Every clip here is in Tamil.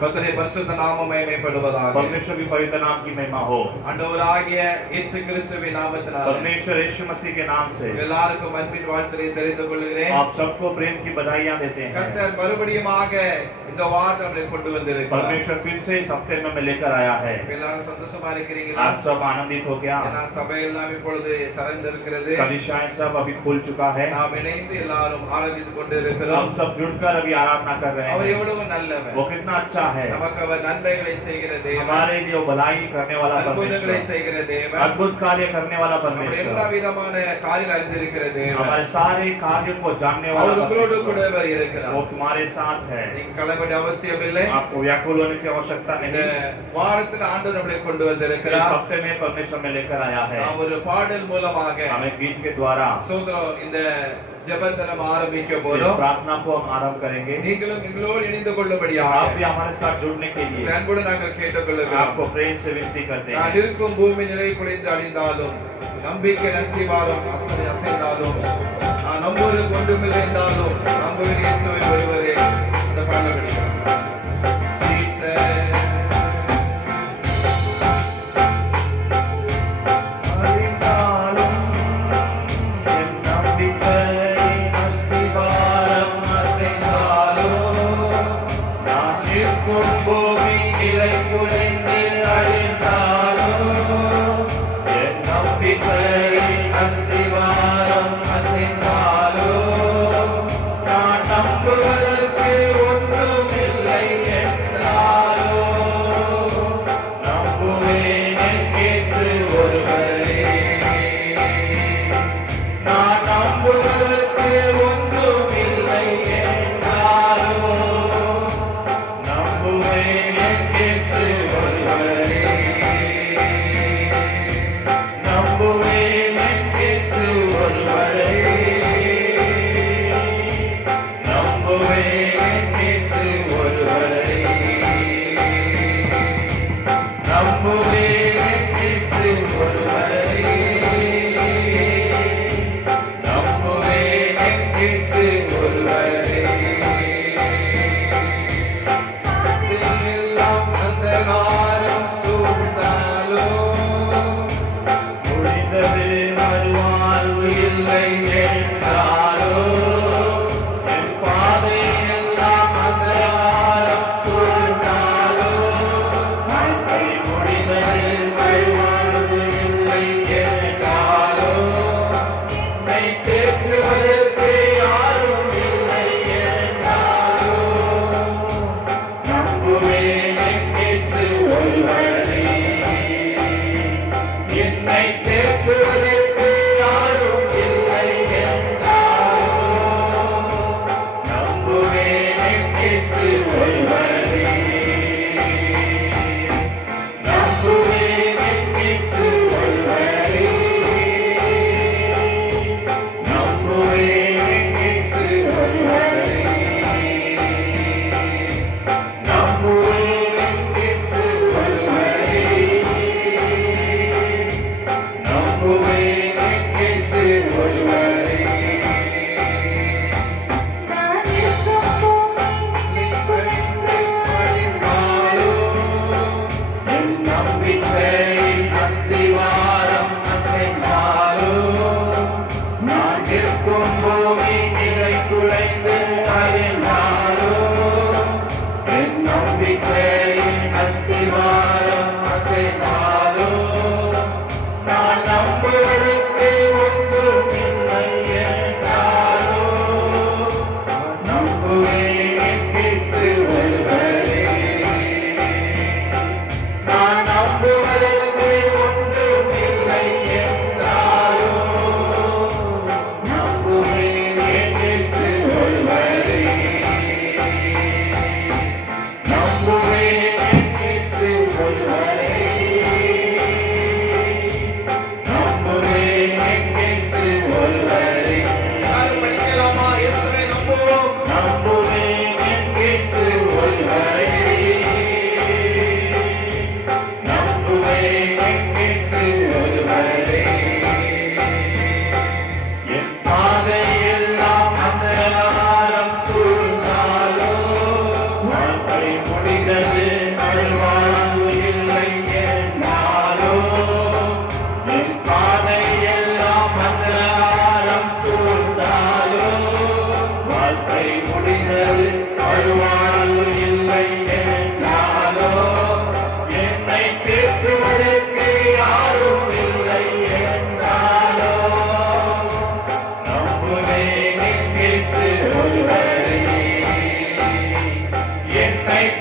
கர்த்தருடைய பரிசுத்த நாமம் மகிமைப்படுவதாக. परमेश्वर की पवित्र नाम की महिमा हो। ஆண்டவராகிய இயேசு கிறிஸ்துவின் நாமத்தினாலே परमेश्वर यीशु मसीह के नाम से எல்லாருக்கும் அன்பின் வாழ்த்துக்களை தெரிவித்துக் கொள்கிறேன். आप सबको प्रेम की बधाइयां देते हैं। கர்த்தர் மறுபடியுமாக இந்த வார்த்தை நம்மை கொண்டு வந்திருக்கிறார். परमेश्वर फिर से इस हफ्ते में लेकर आया है। எல்லாரும் சந்தோஷமா இருக்கிறீங்களா? आप सब आनंदित हो गया? ஏன்னா சபை எல்லாம் இப்பொழுது திறந்திருக்கிறது. कलीसियाएं सब अभी खुल चुका है। நாம் இணைந்து எல்லாரும் ஆராதித்துக் கொண்டிருக்கிறோம். हम सब जुड़कर अभी आराधना कर रहे அவர் हैं। எவ்வளவு நல்லவர். वो कितना अच्छा है। நமக்கு அவர் நன்மைகளை செய்கிற தேவன். हमारे लिए वो भलाई करने वाला அற்புதங்களை परमेश्वर, செய்கிற தேவன். अद्भुत कार्य करने वाला நம்முடைய எல்லா परमेश्वर, விதமான காரியங்களை அறிந்திருக்கிற தேவன். हमारे सारे कार्यों को जानने वाला அவர் உங்களோடு கூட परमेश्वर, அவர் இருக்கிறார். वो तुम्हारे साथ है। நீங்க கலங்க வேண்டிய அவசியம் இல்லை. आपको व्याकुल होने की आवश्यकता இந்த नहीं। வாரத்தில் ஆண்டவர் நம்மை கொண்டு इस வந்திருக்கிறார். हफ्ते में परमेश्वर में लेकर आया है। நாம் ஒரு பாடல் மூலமாக हमें गीत के द्वारा சோதரம் இந்த ஜெபத்தை நம்ம ஆரம்பிக்க इस போறோம். प्रार्थना को हम आरंभ करेंगे। நீங்களும் எங்களோடு இணைந்து आप கொள்ளும்படியாக भी हमारे साथ जुड़ने के लिए அன்போடு நாங்கள் கேட்டுக்கொள்கிறோம். आपको प्रेम से विनती करते நான் हैं। இருக்கும் பூமி நிலை குலைந்து அழிந்தாலும் நம்பிக்கை நஸ்திவாரம் அசைந்தாலும் நான் நம்புவதற்கு ஒன்றுமில்லை என்றாலும் நம்புவேன் இயேசுவை ஒருவரே. இந்த பாடல் படிக்கிறோம். அழிந்தாலும் என் நம்பிக்கையின் அஸ்திவாரம் அசைந்தாலும், நான் நிற்கும் பூமி நிலை குலைந்து அழிந்தாலும், என் நம்பிக்கையின் அஸ்திவாரம் அசைந்தாலும், நான் நம்புவதற்கு ஒன்றுமில்லை என்றாலும், நம்புவேன் என் இயேசு ஒருவரே. நான் நம்புவதற்கு ஒன்றுமில்லை என்றாலும், நம்புவேன் என் இயேசு ஒருவரே. நம்புவேன் என் இயேசு ஒருவரே. நம்புவேன் என் இயேசு ஒருவரே. நம்புவேன் என் இயேசு ஒருவரே. நம்புவேன் என் இயேசு ஒருவரே. எல்லாம் அந்தகாரம் சூழ்ந்தாலும், முடிந்தது மறுவாழ்வு இல்லை என்றாலும், என் பாதையெல்லாம் அந்தகாரம் சூழ்ந்தாலும், முடிந்தது மறுவாழ்வு இல்லை என்றாலும், என்னை தேற்றுவதற்கு யாரும் இல்லை என்றாலும், நம்புவேன் என் இயேசு ஒருவரே. என்னை தேற்றுவதற்கு யாரும் இல்லை என்றாலும், நம்புவேன் என் இயேசு ஒருவரே. நம்புவேன் என் இயேசு ஒருவரே. நம்புவேன் என் இயேசு ஒருவரே. நம்புவேன் என் இயேசு ஒருவரே. நம்புவேன் என் இயேசு ஒருவரே. நான் இருக்கும் பூமி நிலை குலைந்து அழிந்தாலும், என் நம்பிக்கையின் அஸ்திவாரம் அசைந்தாலும், நான் நிற்கும் பூமி நிலை குலைந்து அழிந்தாலும், என் நம்பிக்கையின் அஸ்திவாரம் அசைந்தாலும், நான் நம்புவதற்கு ஒன்றுமில்லை என்றாலும், நம்புவேன் என் இயேசு ஒருவரே. நான் நம்புவதற்கு ஒன்றுமில்லை என்றாலும், நம்புவேன் என் இயேசு ஒருவரே. நம்புவேன் என் இயேசு ஒருவரே.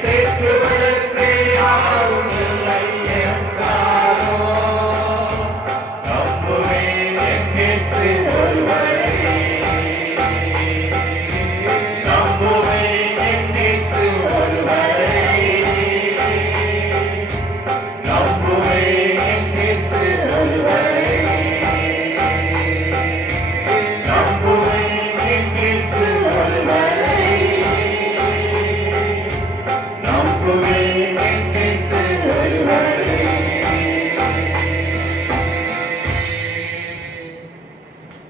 தேற்றுவதற்கு யாரும் இல்லை என்றாரோ நம்புவேன் என் இயேசு ஒருவரே நம்புவேன் என் இயேசு ஒருவரே நம்புவேன் என் இயேசு ஒருவரே நம்புவேன் என் இயேசு ஒருவரே நம்புவேன் என் இயேசு ஒருவரே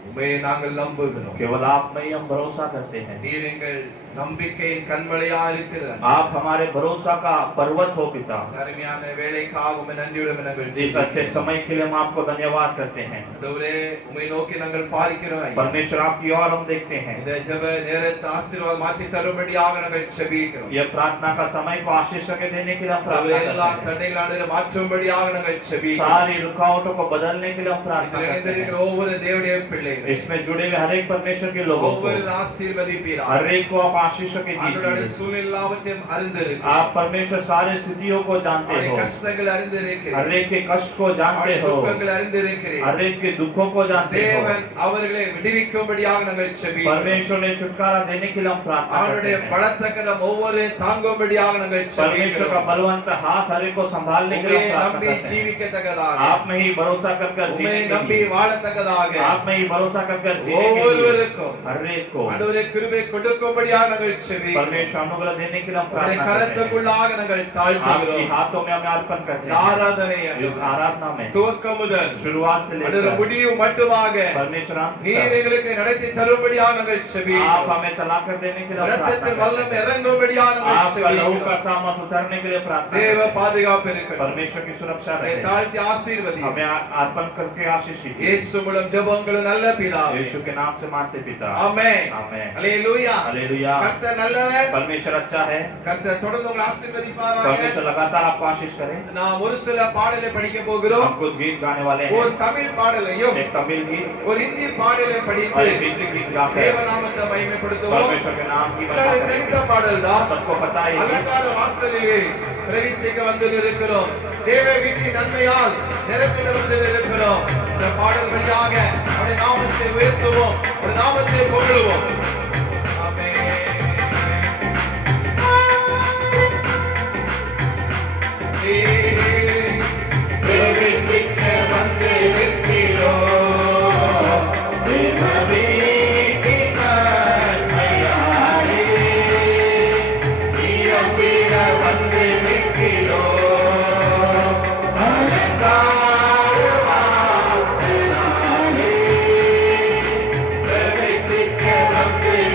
உம்மை நாங்கள் நம்புகிறோம். केवल आप में ही हम भरोसा करते हैं। நீர் எங்கள் நம்பிக்கையின் கண்மலையா இருக்கிறார். आप हमारे भरोसा का पर्वत हो पिता। அருமையான வேளைக்காக உம்மை நன்றியுடன் நாங்கள் इस अच्छे समय के लिए हम आपको धन्यवाद करते हैं। ஆண்டவரே உம்மை நோக்கி நாங்கள் பார்க்கிறோம். परमेश्वर आपकी ओर हम देखते हैं। இந்த ஜெப நேரத்தை ஆசீர்வாதம் மாற்றி தரும்படியாக நாங்கள் ஜெபிக்கிறோம். यह प्रार्थना का समय को आशीष के देने के लिए हम ஆண்டவரே प्रार्थना எல்லா करते हैं। தடைகளான மாற்றும்படியாக நாங்கள் ஜெபிக்கிறோம். सारी रुकावटों को बदलने के लिए हम प्रार्थना இதில் करते இணைந்திருக்கிற हैं। ஒவ்வொரு தேவனுடைய பிள்ளைகள் इसमें जुड़े हुए हर एक परमेश्वर के लोगों को ஒவ்வொரு ஆசீர்வதிப்பீராக. हर एक को आप आशीष के ஆண்டவருடைய दीजिए। சூழ்நிலையாவற்றையும் அறிந்திருக்கிறீர். आप परमेश्वर सारी स्थितियों को जानते அவருடைய हो, கஷ்டங்களை அறிந்திருக்கிறீர். हर एक के कष्ट को जानते அவருடைய हो, துக்கங்களை அறிந்திருக்கிறீர். हर एक के दुखों को जानते हो। தேவன் அவர்களை விடுவிக்கும்படியாக நாங்கள் ஜெபிக்கிறோம். परमेश्वर ने छुटकारा देने के लिए हम प्रार्थना करते அவருடைய हैं। பலத்தக்கரம் ஒவ்வொரு தாங்கும்படியாக நாங்கள் परमेश्वर का ஜெபிக்கிறோம். बलवंत हाथ हर एक को संभालने के लिए உம்மை हम प्रार्थना நம்பி करते हैं। ஜீவிக்கத்தக்கதாக, आप में ही भरोसा कर உம்மை जीने நம்பி के लिए, வாழத்தக்கதாக आप में ही भरोसा कर जीने के लिए, ஒவ்வொருவருக்கும் हर एक को ஆண்டவரே கிருபை கொடுக்கும்படியாக நாங்கள் ஜெபிக்கிறோம். परमेश्वर अनुग्रह देने के लिए हम உம்முடைய प्रार्थना करते हैं। கரத்துக்குள்ளாக நாங்கள் आपके தாழ்த்துகிறோம். हाथों में हमें अर्पण करते இந்த हैं। ஆராதனை इस आराधना में துவக்கம் முதல் शुरुआत से அடுத்த लेकर முடிவு மட்டுமாக परमेश्वर நீர் आप எங்களுக்கு நடத்தி தரும்படியாக நாங்கள் ஜெபிக்கிறோம். हमें चला कर देने के लिए हम இரத்தத்தின் प्रार्थना வல்லம் करते हैं। இறங்கும்படியாக நாங்கள் आपका लहू का ஜெபிக்கிறோம். सामत उतरने के लिए प्रार्थना தேவ करते हैं। பாதுகாப்பு இருக்கட்டும். परमेश्वर की सुरक्षा உம்மை रहे, தாழ்த்தி ஆசீர்வதி. हमें अर्पण करके आशीष कीजिए। இயேசு மூலம் ஜெபங்கள் நல்ல பிதாவே. यीशु के नाम से मानते पिता, ஆமென். आमेन। அல்லேலூயா. हालेलुया। கர்த்தர் நல்லவர். परमेश्वर अच्छा है। கர்த்தர் தொடர்ந்து உங்களை ஆசீர்வதிப்பாராக. परमेश्वर लगातार आपको आशीष करे। நாம் ஒரு சில பாடலை படிக்க போகிறோம். हम कुछ गीत गाने वाले ஒரு हैं, தமிழ் பாடலையும் एक तमिल गीत ஒரு இந்தி பாடலை और படித்து एक हिंदी गीत गाकर தேவநாமத்தை மகிமைப்படுத்துவோம். परमेश्वर के नाम की महिमा எல்லாரும் தெரிந்த करेंगे। பாடல் தான். सबको पता है ये गीत। அலங்கார வாசலிலே பிரவேசிக்க வந்து இருக்கிறோம். தேவ வீட்டின் நன்மையால் நிரப்பிட வந்து இருக்கிறோம். இந்த பாடல் வழியாக அவருடைய நாமத்தை உயர்த்துவோம், அவருடைய நாமத்தை புகழுவோம். ஆமென். பிரவேசிக்க வந்திருக்கிறோம் தேவ வீட்டின் நன்மையாலே நிரம்பிட வந்திருக்கிறோம் அலங்கார வாசலாலே பிரவேசிக்க வந்திருக்கிறோம்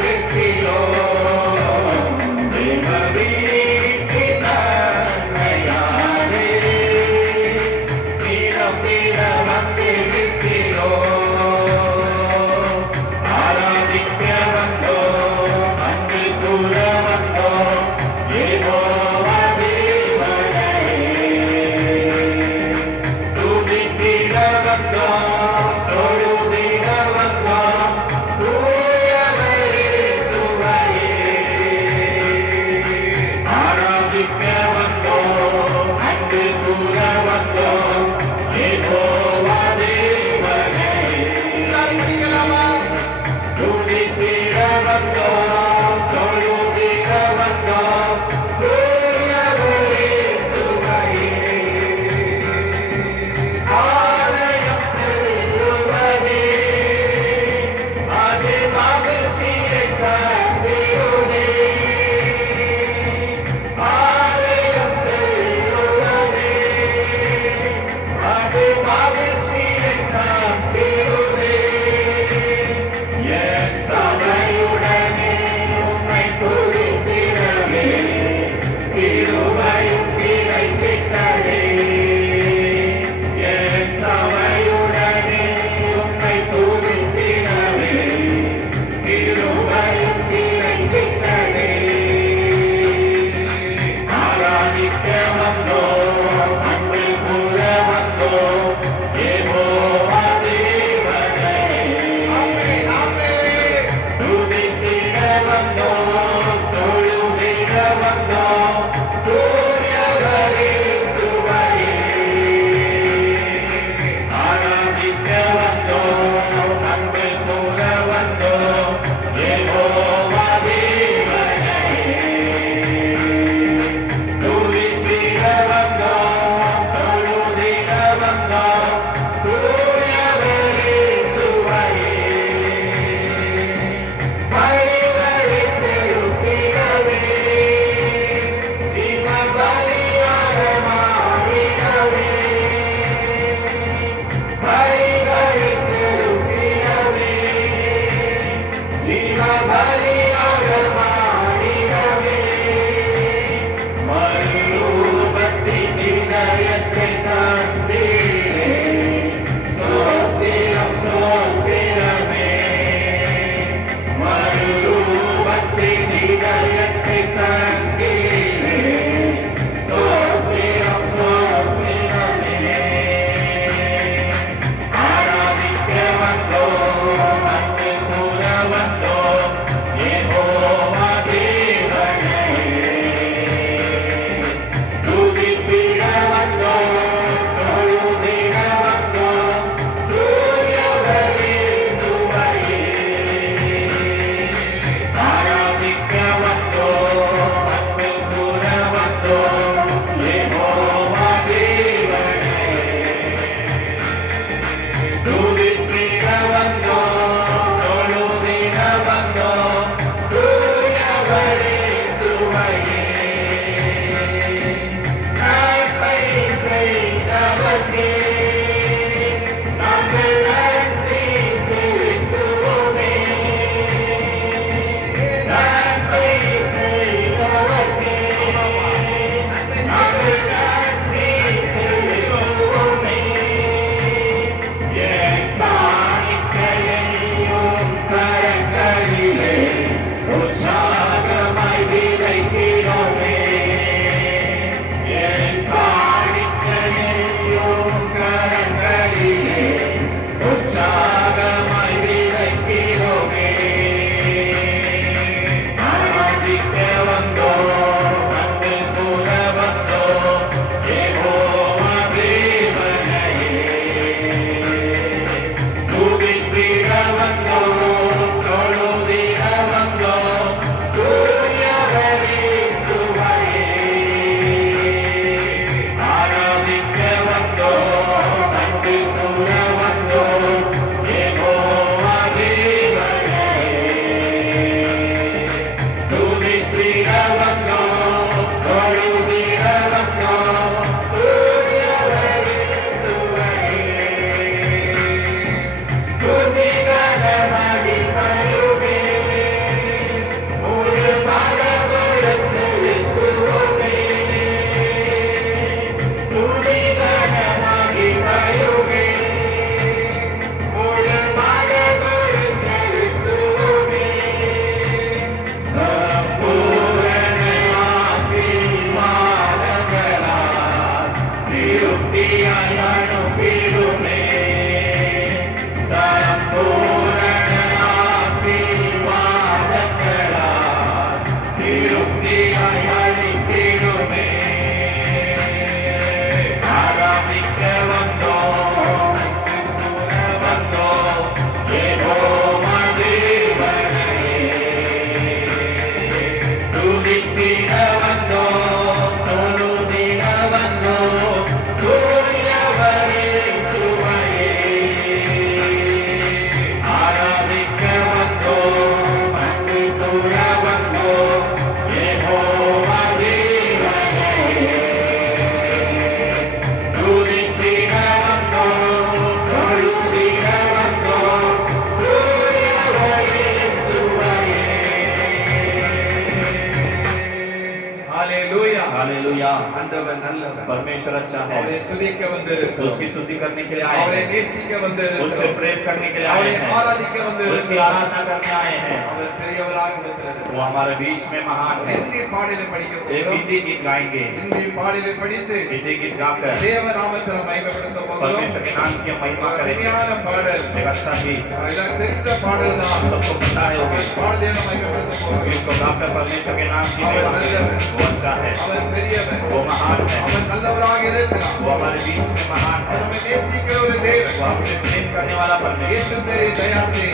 ஆண்டவர் நல்லவர் परमेश्वर अच्छा அவரை है துதிக்க வந்திருக்கிறோம் उसकी स्तुति करने के लिए आए அவரை हैं நேசிக்க उससे வந்திருக்கிறோம் प्रेम करने के लिए आए அவரை हैं ஆராதிக்க उसकी வந்திருக்கிறோம் आराधना करने आए हैं அவர் பெரியவராக இருக்கிறார் वो हमारे बीच में महान है हिंदी பாடலை படிக்க एक போகிறோம் हिंदी गीत गाएंगे हिंदी பாடலை படித்து हिंदी गीत गाकर தேவ நாமத்தை மகிமைப்படுத்த போகிறோம் परमेश्वर के नाम की हम महिमा करेंगे அருமையான பாடல் एक अच्छा गीत எனக்கு தெரிந்த பாடல் தான் हम सबको पता है वो गीत பாடலை மகிமைப்படுத்த போகிறோம் गीत को गाकर परमेश्वर के नाम की महिमा करेंगे वो अच्छा है அவர் பெரியவர் वो महान है அவர் நல்லவராக இருக்கிறார் वो हमारे बीच में महान அவர் है நம்மை நேசிக்கிற ஒரு தேவன் वो हमसे प्रेम करने वाला परमेश्वर यीशु तेरी दया से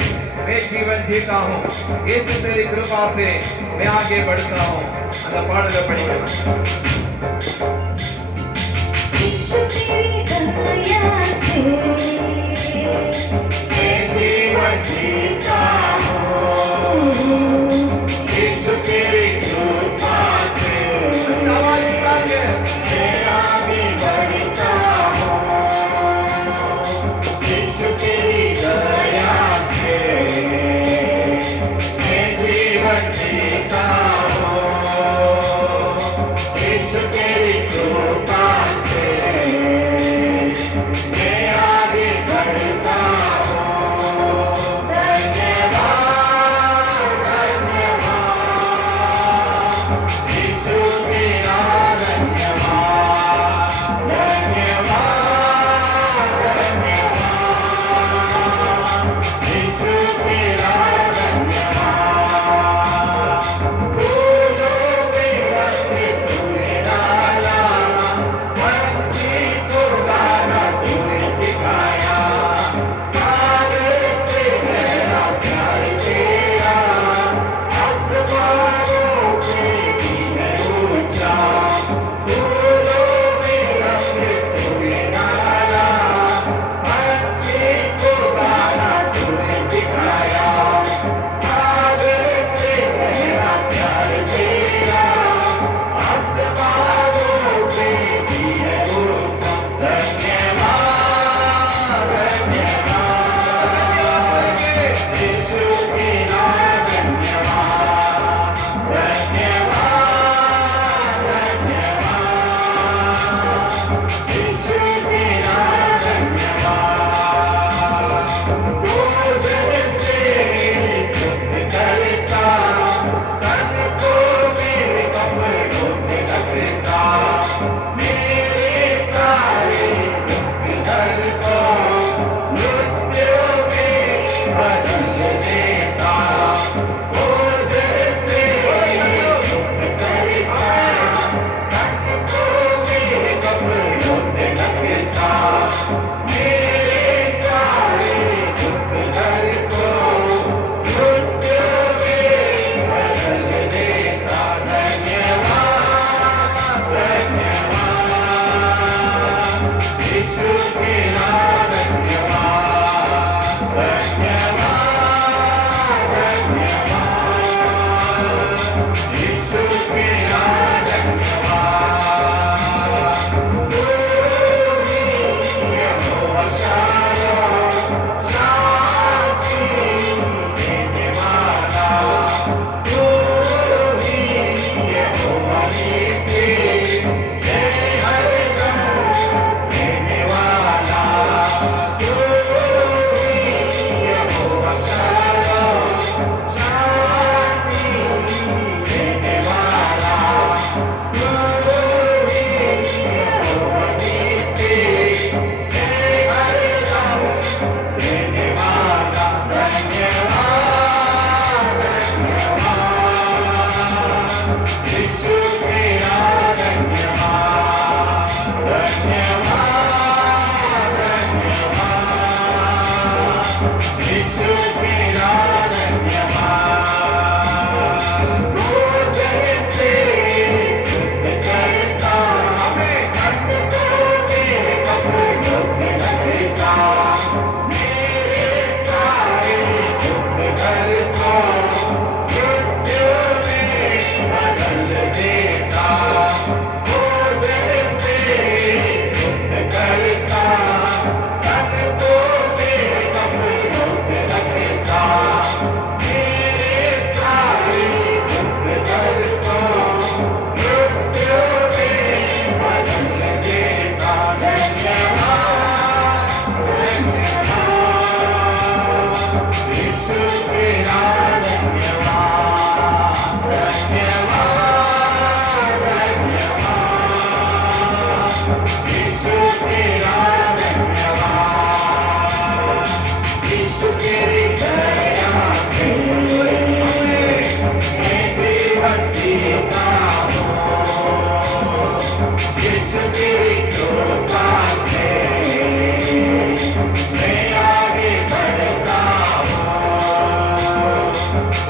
मैं जीवन जीता हूँ यीशु तेरी कृपा से मैं आगे बढ़ता हूँ அந்த பாடலை படிக்கலாம் यीशु तेरी दया से मैं जीवन जीता हूँ यीशु तेरी कृपा से अच्छा आवाज उठा के मैं आगे बढ़ता हूँ यीशु तेरी दया से मैं जीवन जीता हूँ यीशु तेरी कृपा से मैं आगे बढ़ता हूँ धन्यवाद धन्यवाद यीशु तेरा धन्यवाद धन्यवाद धन्यवाद यीशु तेरा धन्यवाद फूलों में रंग तूने डाला यीशु तेरी कृपा से मैं आगे बढ़ता हूँ।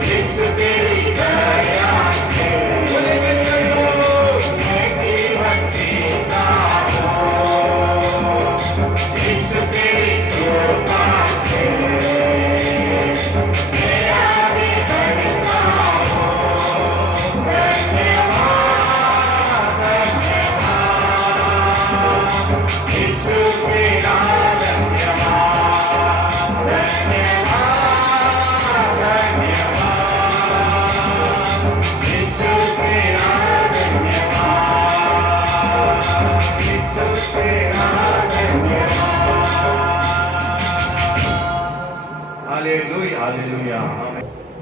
यीशु तेरी दया से बोलेंगे सब लोग। मैं जीवन जीता हूँ। यीशु तेरी कृपा से मैं आगे बढ़ता हूँ। धन्यवाद धन्यवाद यीशु तेरा धन्यवाद धन्यवाद धन्यवाद यीशु तेरा धन्यवाद यीशु तेरा धन्यवाद। हालेलुया। हालेलुया।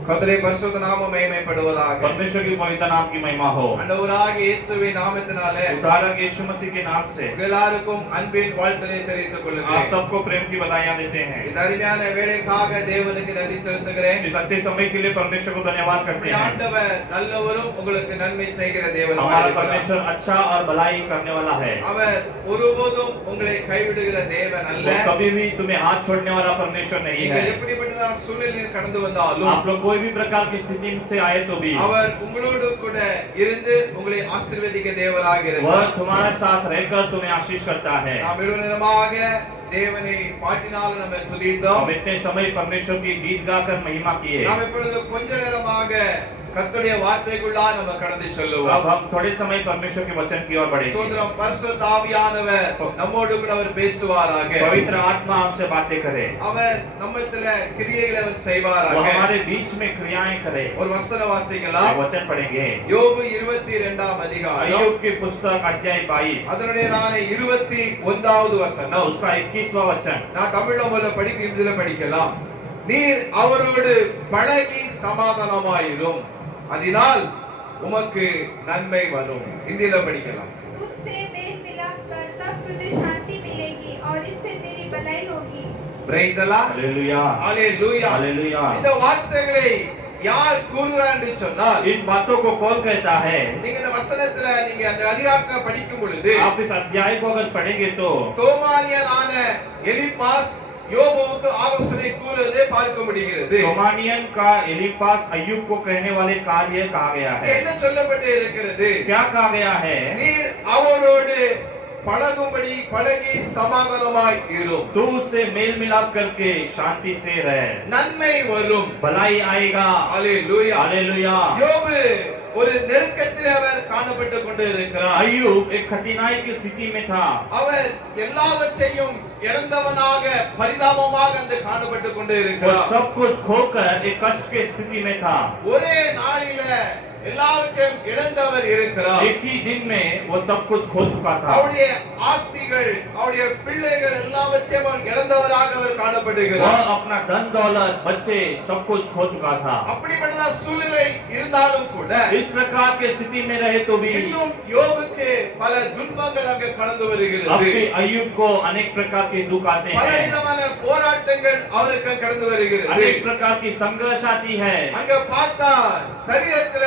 கர்த்தருடைய பரிசுத்த நாமம் மகிமைப்படுவதாக. परमेश्वर की पवित्र नाम की महिमा हो। ஆண்டவராகிய இயேசுவின் நாமத்தினாலே उद्धारक यीशु मसीह के नाम से உங்கள் எல்லாருக்கும் அன்பின் வாழ்த்துக்களை தெரிவித்துக் आप கொள்கிறேன். सबको प्रेम की बधाइयां देते हैं। இந்த அருமையான வேளைக்காக தேவனுக்கு நன்றி செலுத்துகிறேன். इस अच्छे समय के लिए परमेश्वर को धन्यवाद करते நம்முடைய हैं। ஆண்டவர் நல்லவரும் உங்களுக்கு நன்மை செய்கிற தேவனுமாய் हमारा இருக்கிறார். परमेश्वर अच्छा और भलाई करने वाला है। அவர் ஒருபோதும் உங்களை கைவிடுகிற தேவன் அல்ல. वो कभी भी तुम्हें हाथ छोड़ने वाला परमेश्वर नहीं நீங்கள் है। எப்படிப்பட்ட சூழ்நிலையில் கடந்து வந்தாலும் आप लोग कोई भी प्रकार की स्थिति से आए तो भी அவர் உங்களோடு கூட இருந்து உங்களை ஆசீர்வதிக்க தேவனாக वह இருக்கிறார். तुम्हारे साथ रहकर तुम्हें आशीष करता है। நாம் இவ்வளவு நேரமாக தேவனை பாட்டினால நம்ம துதித்தோம். हम इतने समय परमेश्वर की गीत गाकर महिमा किए। நாம் இப்பொழுது கொஞ்ச நேரமாக கர்த்தருடைய வார்த்தைக்குள்ளா நம்ம கடந்து செல்லுவோம். अब हम थोड़े समय परमेश्वर के वचन की ओर बढ़ेंगे। சோதரம் பரிசுத்த ஆவியானவர் நம்மோடு கூட அவர் பேசுவாராக. पवित्र आत्मा हमसे बातें करे। அவர் நம்மத்தில கிரியைகளை அவர் वो செய்வாராக. हमारे बीच में क्रियाएं करे। ஒரு வசன வாசிக்கலாம். एक वचन पढ़ेंगे। யோபு 22ஆம் அதிகாரம் अय्यूब की पुस्तक अध्याय 22 அதனுடையதான 21வது வசனம். उसका 21वां वचन। நான் தமிழ்ல முதல்ல இதுல படிக்கலாம். நீர் அவரோடு பழகி சமாதானமாயிரும், அதனால் உமக்கு நன்மை வரும். हिंदीல படிக்கலாம். उससे मेल मिलाप कर तब तुझे शांति मिलेगी और इससे तेरी भलाई होगी। Praise the Lord. Hallelujah. Hallelujah. Hallelujah. இந்த வார்த்தைகளை யார் கூறுகிறார் என்று சொன்னால், इन बातों को कौन कहता है? நீங்க இந்த வசனத்துல நீங்க அந்த அதிகாரத்தை படிக்கும் பொழுது आप इस अध्याय को अगर पढ़ेंगे तो தோமானியனான எலிப்பாஸ் யோபுவுக்கு ஆலோசனை கூறுவதை பார்க்க முடிகிறது. रोमानियन का एलिफास अय्यूब को कहने वाले कार्य कहा गया है। என்ன சொல்லப்பட்டு இருக்கிறது? क्या कहा गया है? நீர் அவரோடு பழகும்படி பழகி சமாதானமாய் இரும், तू उससे मेल मिलाप करके शांति से रह, நன்மை வரும். भलाई आएगा। அல்லேலூயா. हालेलुया। யோபு ஒரு நெருக்கத்தில் அவர் காணப்பட்டு கொண்டு இருக்கிறார். अय्यूब एक कठिनाई की स्थिति में था। அவர் எல்லாவற்றையும் இழந்தவனாக பரிதாபமாக அந்த காணப்பட்டு கொண்டு वो இருக்கிறார். सब कुछ खोकर एक कष्ट की स्थिति में था। ஒரே நாளில எல்லாவற்றையும் இழந்தவர் இருக்கிறார். एक ही दिन में वो सब कुछ खो चुका था। அவருடைய ஆஸ்திகள், அவருடைய பிள்ளைகள் எல்லாவற்றையும் அவர் இழந்தவராக அவர் காணப்படுகிறார். वह अपना धन दौलत बच्चे सब कुछ खो चुका था। அப்படிப்பட்ட சூழ்நிலை இருந்தாலும் கூட इस प्रकार की स्थिति में रहे तो भी இன்னும் யோபுக்கு பல துன்பங்கள் அங்கே கடந்து अब வருகிறது. भी अय्यूब को अनेक प्रकार के दुख आते हैं, பலவிதமான போராட்டங்கள் அவருக்கு கடந்து வருகிறது. अनेक प्रकार की संघर्ष आती है। அங்க பார்த்தா சரீரத்துல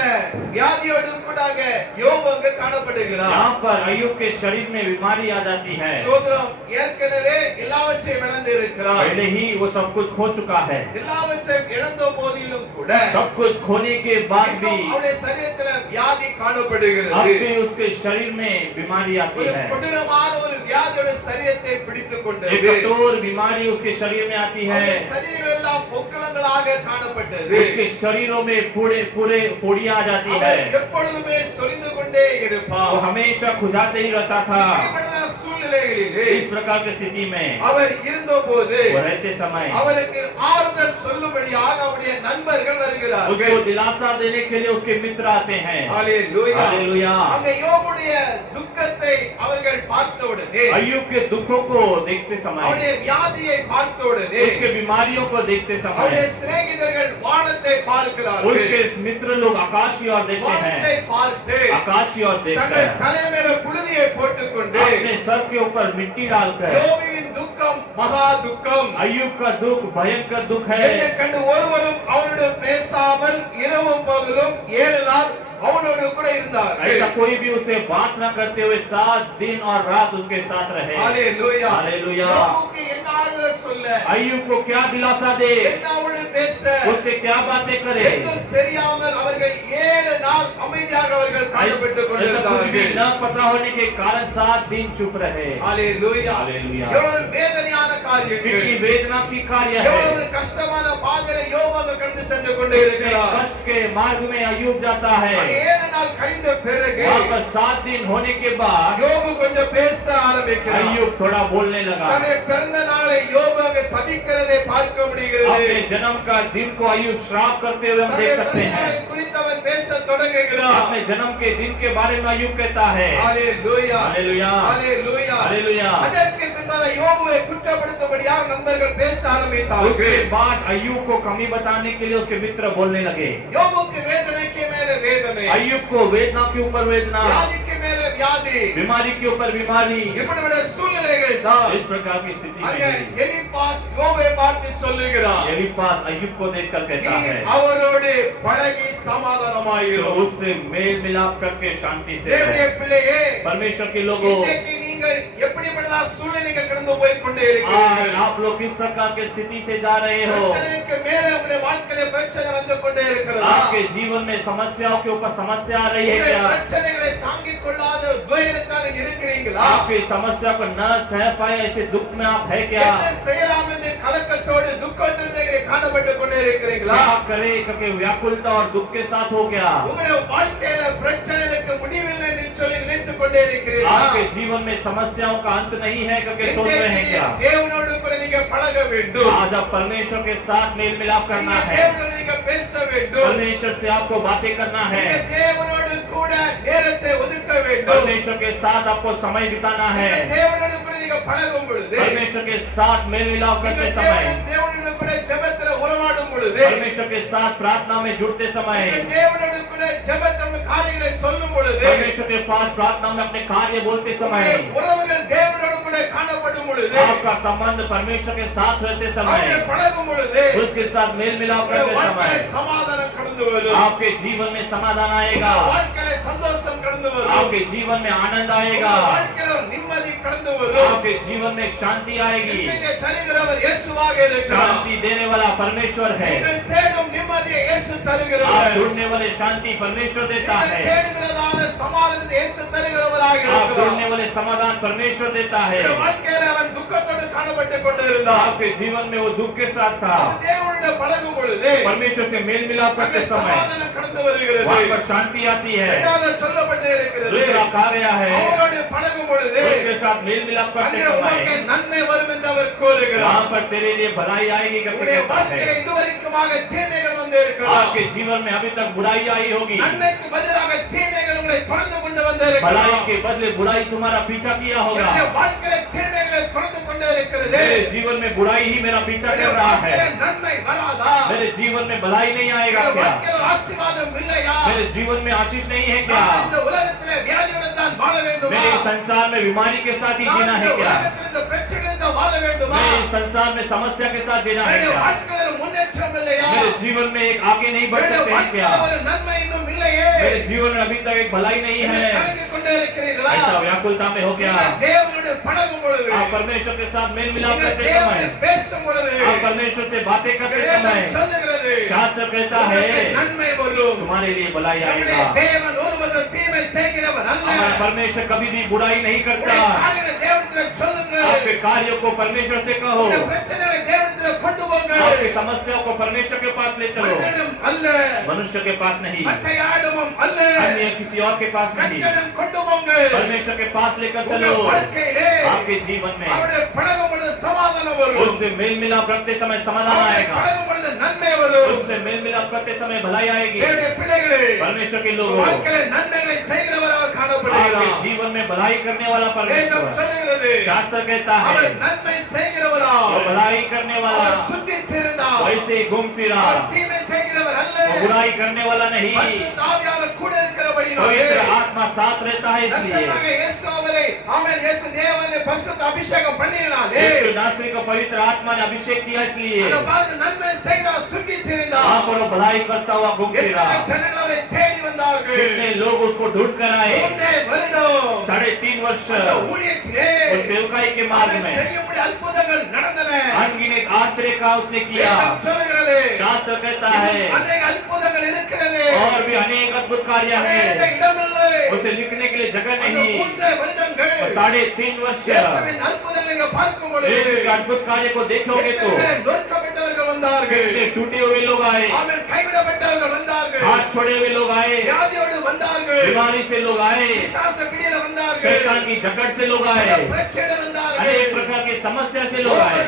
வியாதியோடு கூடாக யோபு அங்க காணப்படுகிறார். यहाँ पर अय्यूब के शरीर में बीमारी आ जाती है। சோதரம் ஏற்கனவே எல்லாவற்றையும் இழந்து இருக்கிறார். पहले ही वो सब कुछ खो चुका है। எல்லாவற்றையும் இழந்த போதிலும் கூட सब कुछ खोने के बाद भी இன்னும் அவருடைய சரீரத்துல வியாதி अब காணப்படுகிறது. भी उसके शरीर में बीमारी आती ஒரு है। கொடூரமான ஒரு வியாதியோட சரீரத்தை பிடித்துக் एक கொண்டது. कठोर बीमारी उसके शरीर में आती है। அவருடைய சரீரம் எல்லாம் பொக்களங்களாக காணப்பட்டது. उसके शरीरों में पूरे पूरे फोड़ियां आ जाती है। அவர் எப்பொழுதுமே சொரிந்து கொண்டே இருப்பார். वो हमेशा खुजाते ही रहता था। இப்படிப்பட்ட சூழ்நிலைகளிலே इस प्रकार की स्थिति में அவர் இருந்தபோது वो रहते समय அவருக்கு ஆறுதல் சொல்லும்படியாக அவருடைய நண்பர்கள் उसको வருகிறார்கள். दिलासा देने के लिए उसके मित्र आते हैं। ஹalleluya. हालेलुया। அங்க யோபுடைய துக்கத்தை அவர்கள் பார்த்த உடனே, अय्यूब के दुखों को देखते समय, அவருடைய வியாதியை பார்த்த உடனே उसके बीमारियों को देखते அவருடைய समय சிநேகிதர்கள் வானத்தை பார்க்கிறார்கள். उसके मित्र लोग आकाश की ओर देखते வானத்தை हैं। பார்த்து आकाश की ओर தங்கள் देखकर தலை மேல புழுதியை போட்டுக்கொண்டு अपने सर के ऊपर मिट्टी डालकर யோபுவின் துக்கம் மகா துக்கம் अय्यूब का दुख भयंकर दुख என்னை है। கண்டு ஒருவரும் அவருடன் பேசாமல் இரவும் பகலும் 7 நாள் அவனோடு கூட இருந்தார்கள். ऐसा कोई भी उसे बात न करते हुए 7 दिन और रात उसके साथ रहे। ஹalleluya. हालेलुया। யோபுக்கு என்ன ஆறுதல் சொல்ல, अय्यूब को क्या दिलासा दे, என்ன அவனோடு பேச, उससे क्या बातें करे। எதுவும் தெரியாமல் அவர்கள் 7 நாள் அமைதியாக அவர்கள் காணப்பட்டுக் ऐसा कुछ भी கொண்டிருந்தார்கள். न पता होने के कारण 7 दिन चुप रहे। ஹalleluya. हालेलुया। எவ்வளவு வேதனையான कितनी காரியங்கள், वेदना की कार्य है। எவ்வளவு கஷ்டமான பாதையில யோபு கடந்து சென்று கொண்டே कितने இருக்கிறார். कष्ट के मार्ग में अय्यूब जाता है। அங்கே 7 நாள் கழிந்த பிறகு वहाँ पर 7 दिन होने के बाद யோபு கொஞ்சம் பேச ஆரம்பிக்கிறார். अय्यूब थोड़ा बोलने लगा। தன்னுடைய பிறந்த நாளை யோபு அங்கே சபிக்கிறதை பார்க்க முடிகிறது. अपने जन्म का दिन को अय्यूब श्राप करते हुए हम देख தன்னுடைய सकते பிறந்த हैं। நாளை குறித்து அவன் பேச தொடங்குகிறார். अपने जन्म के दिन के बारे में अय्यूब कहता है। ஹalleluya. हालेलुया। ஹalleluya. हालेलुया। அதற்கு பின்பாக யோபுவை குற்றப்படுத்தும்படியாக நண்பர்கள் பேச उसके ஆரம்பித்தார்கள். बाद अय्यूब को कमी बताने के लिए उसके मित्र बोलने लगे। யோபுக்கு வேதனைக்கு மேலே வேதனை, अय्यूब को वेदना के ऊपर वेदना, வியாதிக்கு மேலே வியாதி, बीमारी के ऊपर बीमारी, இப்படிப்பட்ட சூழ்நிலைகள் தான். इस प्रकार की स्थिति அங்கே में எலிப்பாஸ் யோபை பார்த்து சொல்லுகிறார், एलीफास अय्यूब को देखकर कहता நீ है, அவரோடு பழகி तो சமாதானமாயிரும். उससे मेल मिलाप करके शांति से தேவனுடைய रहो। பிள்ளையே, परमेश्वर के लोगों, இன்றைக்கு நீங்கள் எப்படிப்பட்ட சூழ்நிலைக்கு கடந்து போய் கொண்டே आज இருக்கிறீர்கள். आप लोग किस प्रकार की स्थिति से जा रहे हो। பிரச்சனைக்கு மேலே உங்களுடைய வாழ்க்கையில பிரச்சனை வந்து கொண்டே இருக்கிறதா? आपके जीवन में समस्याओं के ऊपर समस्या आ रही है உங்களுடைய क्या। பிரச்சனைகளை தாங்கிக் கொள்ளாத துயரத்தால் இருக்கிறீங்களா? आपकी समस्या को न सह पाए ऐसे दुख में आप है क्या। என்ன செய்யலாம் என்று கலக்கத்தோடு துக்கத்தோடு நீங்கள் காணப்பட்டு கொண்டே இருக்கிறீங்களா? क्या करे करके व्याकुलता और दुख के साथ हो क्या। உங்களுடைய வாழ்க்கையில பிரச்சனைகளுக்கு முடிவில்லை என்று சொல்லி நினைத்துக் கொண்டே இருக்கிறீர்களா? आपके जीवन में समस्याओं का अंत नहीं है करके सोच रहे हैं क्या। தேவனோடு கூட நீங்க பழக வேண்டும். आज आप परमेश्वर के साथ मेल मिलाप करना நீங்க है। தேவனோடு நீங்க பேச வேண்டும். परमेश्वर से आपको बातें करना है। நீங்க தேவனோடு கூட நேரத்தை ஒதுக்க வேண்டும். परमेश्वर के साथ आपको समय बिताना है। நீங்க தேவனோடு கூட நீங்க பழகும் பொழுது, परमेश्वर के साथ मेल मिलाप நீங்க करते समय, தேவனோடு கூட ஜெபத்துல உறவாடும் பொழுது, परमेश्वर के साथ प्रार्थना में जुड़ते समय, நீங்க தேவனோடு கூட ஜெபத்துல காரியங்களை சொல்லும் பொழுது, परमेश्वर के पास प्रार्थना में अपने कार्य बोलते समय, உங்களுடைய உறவுகள் தேவனோடு கூட காணப்படும் பொழுது, आपका संबंध परमेश्वर के साथ रहते அவருடைய समय, பழகும் பொழுது, उसके साथ मेल मिलाप உங்களுடைய करते வாழ்க்கையில समय, சமாதானம் கடந்து வரும். आपके जीवन में समाधान आएगा। உங்களுடைய வாழ்க்கையில சந்தோஷம் கடந்து வரும். आपके जीवन में आनंद आएगा। உங்களுடைய வாழ்க்கையில ஒரு நிம்மதி கடந்து வரும். आपके जीवन में शांति आएगी। நிம்மதியை தருகிறவர் இயேசுவாக இருக்கிறார். शांति देने वाला परमेश्वर है। நீங்கள் தேடும் நிம்மதியை இயேசு आप தருகிறவர். ढूंढने वाले शांति परमेश्वर देता நீங்கள் है। தேடுகிறதான சமாதானத்தை இயேசு தருகிறவராக आप இருக்கிறார். ढूंढने वाले समाधान परमेश्वर देता है। உங்களுடைய வாழ்க்கையில அவன் துக்கத்தோடு காணப்பட்டுக் கொண்டிருந்தார். आपके जीवन में वो दुख के साथ था। அவர் தேவனோடு பழகும் பொழுது परमेश्वर से मेल मिलाप அங்கே करते समय சமாதானம் கடந்து வருகிறது. वहाँ पर शांति आती है। இரண்டாவது சொல்லப்பட்டு இருக்கிறது, दूसरा कहा गया है, அவரோடு பழகும் பொழுது उसके साथ मेल मिलाप करते அங்கே உனக்கு समय நன்மை வரும் என்று அவர் கூறுகிறார். वहाँ पर तेरे लिए भलाई आएगी करके உங்களுடைய कहता வாழ்க்கையில है। இதுவரைக்குமாக தீமைகள் வந்து இருக்கிறார். आपके जीवन में अभी तक बुराई आई होगी। நன்மைக்கு பதிலாக தீமைகள் உங்களை தொடர்ந்து கொண்டு வந்து भलाई இருக்கிறார். के बदले बुराई तुम्हारा पीछा किया होगा। என்னுடைய வாழ்க்கையில தீமைகளை தொடர்ந்து கொண்டே இருக்கிறது. मेरे जीवन में बुराई ही मेरा पीछा என்னுடைய कर रहा வாழ்க்கையில है। நன்மை வராதா? मेरे जीवन में भलाई नहीं आएगा என்னுடைய क्या। வாழ்க்கையில ஆசீர்வாதம் இல்லையா? मेरे जीवन में आशीष नहीं है क्या। நான் இந்த உலகத்திலே வியாதியுடன் தான் வாழ வேண்டுமா? मेरे इस संसार में बीमारी के साथ ही நான் जीना இந்த है क्या। உலகத்தில் இந்த பிரச்சனையுடன் தான் வாழ வேண்டுமா? मेरे इस संसार में समस्या के साथ जीना है என்னுடைய क्या। வாழ்க்கையில ஒரு முன்னேற்றம் இல்லையா? मेरे जीवन में एक आगे नहीं बढ़ என்னுடைய सकते हैं क्या। வாழ்க்கையில ஒரு நன்மை இன்னும் இல்லையே? मेरे जीवन में अभी तक एक भलाई नहीं என்னை है। கலங்கிக் கொண்டே இருக்கிறீர்களா? ऐसा व्याकुलता में हो गया। நீங்கள் தேவனோடு பழகும் பொழுது, आप परमेश्वर के साथ मेल मिलाप நீங்கள் करते தேவனோடு समय, பேசும் பொழுது, आप परमेश्वर से बातें करते வேதம் समय, சொல்லுகிறது, शास्त्र कहता உங்களுக்கு है நன்மை வரும். तुम्हारे लिए भलाई நம்முடைய आएगा। தேவன் ஒருவரும் தீமை செய்கிறவர் அல்ல. हमारा परमेश्वर कभी भी बुराई नहीं करता। உங்களுடைய காரியங்களை தேவனிடத்தில் சொல்லுங்கள். आपके कार्यों को परमेश्वर से कहो। உங்களுடைய பிரச்சனைகளை தேவனிடத்தில் கொண்டு போங்கள். आपकी समस्याओं को परमेश्वर के पास ले चलो। மனிதனிடம் அல்ல, मनुष्य के पास नहीं, மற்ற யாரிடமும் அல்ல, अन्य किसी और के पास नहीं, கர்த்தரிடம் கொண்டு போங்கள். परमेश्वर के पास लेकर चलो। உங்களுடைய வாழ்க்கையிலே आपके जीवन में அவருடைய பழகும் பொழுது சமாதானம் வரும். उससे मेल मिलाप रखते समय समाधान அவருடைய आएगा। பழகும் பொழுது நன்மை வரும். उससे मेल मिलाप करते समय भलाई आएगी। தேவனுடைய பிள்ளைகளே, परमेश्वर के உங்கள் लोगों, வாழ்க்கையில நன்மைகளை செய்கிறவராக आपके காணப்படுகிறார். जीवन में भलाई करने वाला வேதம் परमेश्वर, சொல்லுகிறது, शास्त्र कहता है அவர் நன்மை செய்கிறவரா, वो भलाई करने वाला, அவர் சுற்றித் திரிந்தார். वैसे ही घूम फिरा, அவர் தீமை செய்கிறவர் அல்ல. वो बुराई करने वाला नहीं, பரிசுத்த ஆவியானவர் கூட இருக்கிறபடினாலே, पवित्र आत्मा साथ रहता है इसलिए। ரசமாக இயேசு அவரை, ஆமென், இயேசு தேவனை பரிசுத்த அபிஷேகம் பண்ணினாலே, यीशु नासरी को पवित्र आत्मा ने अभिषेक किया इसलिए அந்த பாது நன்மை செய்தார், சுற்றித் திரிந்தார். वहाँ पर वो भलाई करता हुआ घूम फिरा। எத்தனை ஜனங்கள் அவரை தேடி வந்தார்கள் कितने लोग उसको ढूंढ कर आए 3 வருடம் 3.5 वर्ष அந்த ஊழியத்திலே उस सेवकाई के मार्ग அவன் में செய்ய முடிய அற்புதங்கள் நடந்தன अनगिनत आश्चर्य का उसने किया வேதம் சொல்கிறது शास्त्र कहता है अनेक அற்புதங்கள் இருக்கிறது और भी अनेक अद्भुत कार्य அநேக हैं இடமில்லை उसे लिखने के लिए जगह அந்த नहीं 3 வருடங்கள் और 3.5 वर्ष இயேசுவின் அற்புதங்களை நீங்க பார்க்கும் பொழுது यीशु के अद्भुत कार्य को देखोगे तो நொறுக்கப்பட்டவர்கள் வந்தார்கள் कितने टूटे हुए लोग आए ஆமென் கைவிடப்பட்டவர்கள் வந்தார்கள் हाथ छोड़े हुए लोग आए வியாதியோடு வந்தார்கள் बीमारी से लोग आए பிசாச பிடியில வந்தார்கள் शैतान की जकड़ से लोग आए பிரச்சனை வந்தார்கள் अनेक प्रकार की समस्या से लोग आए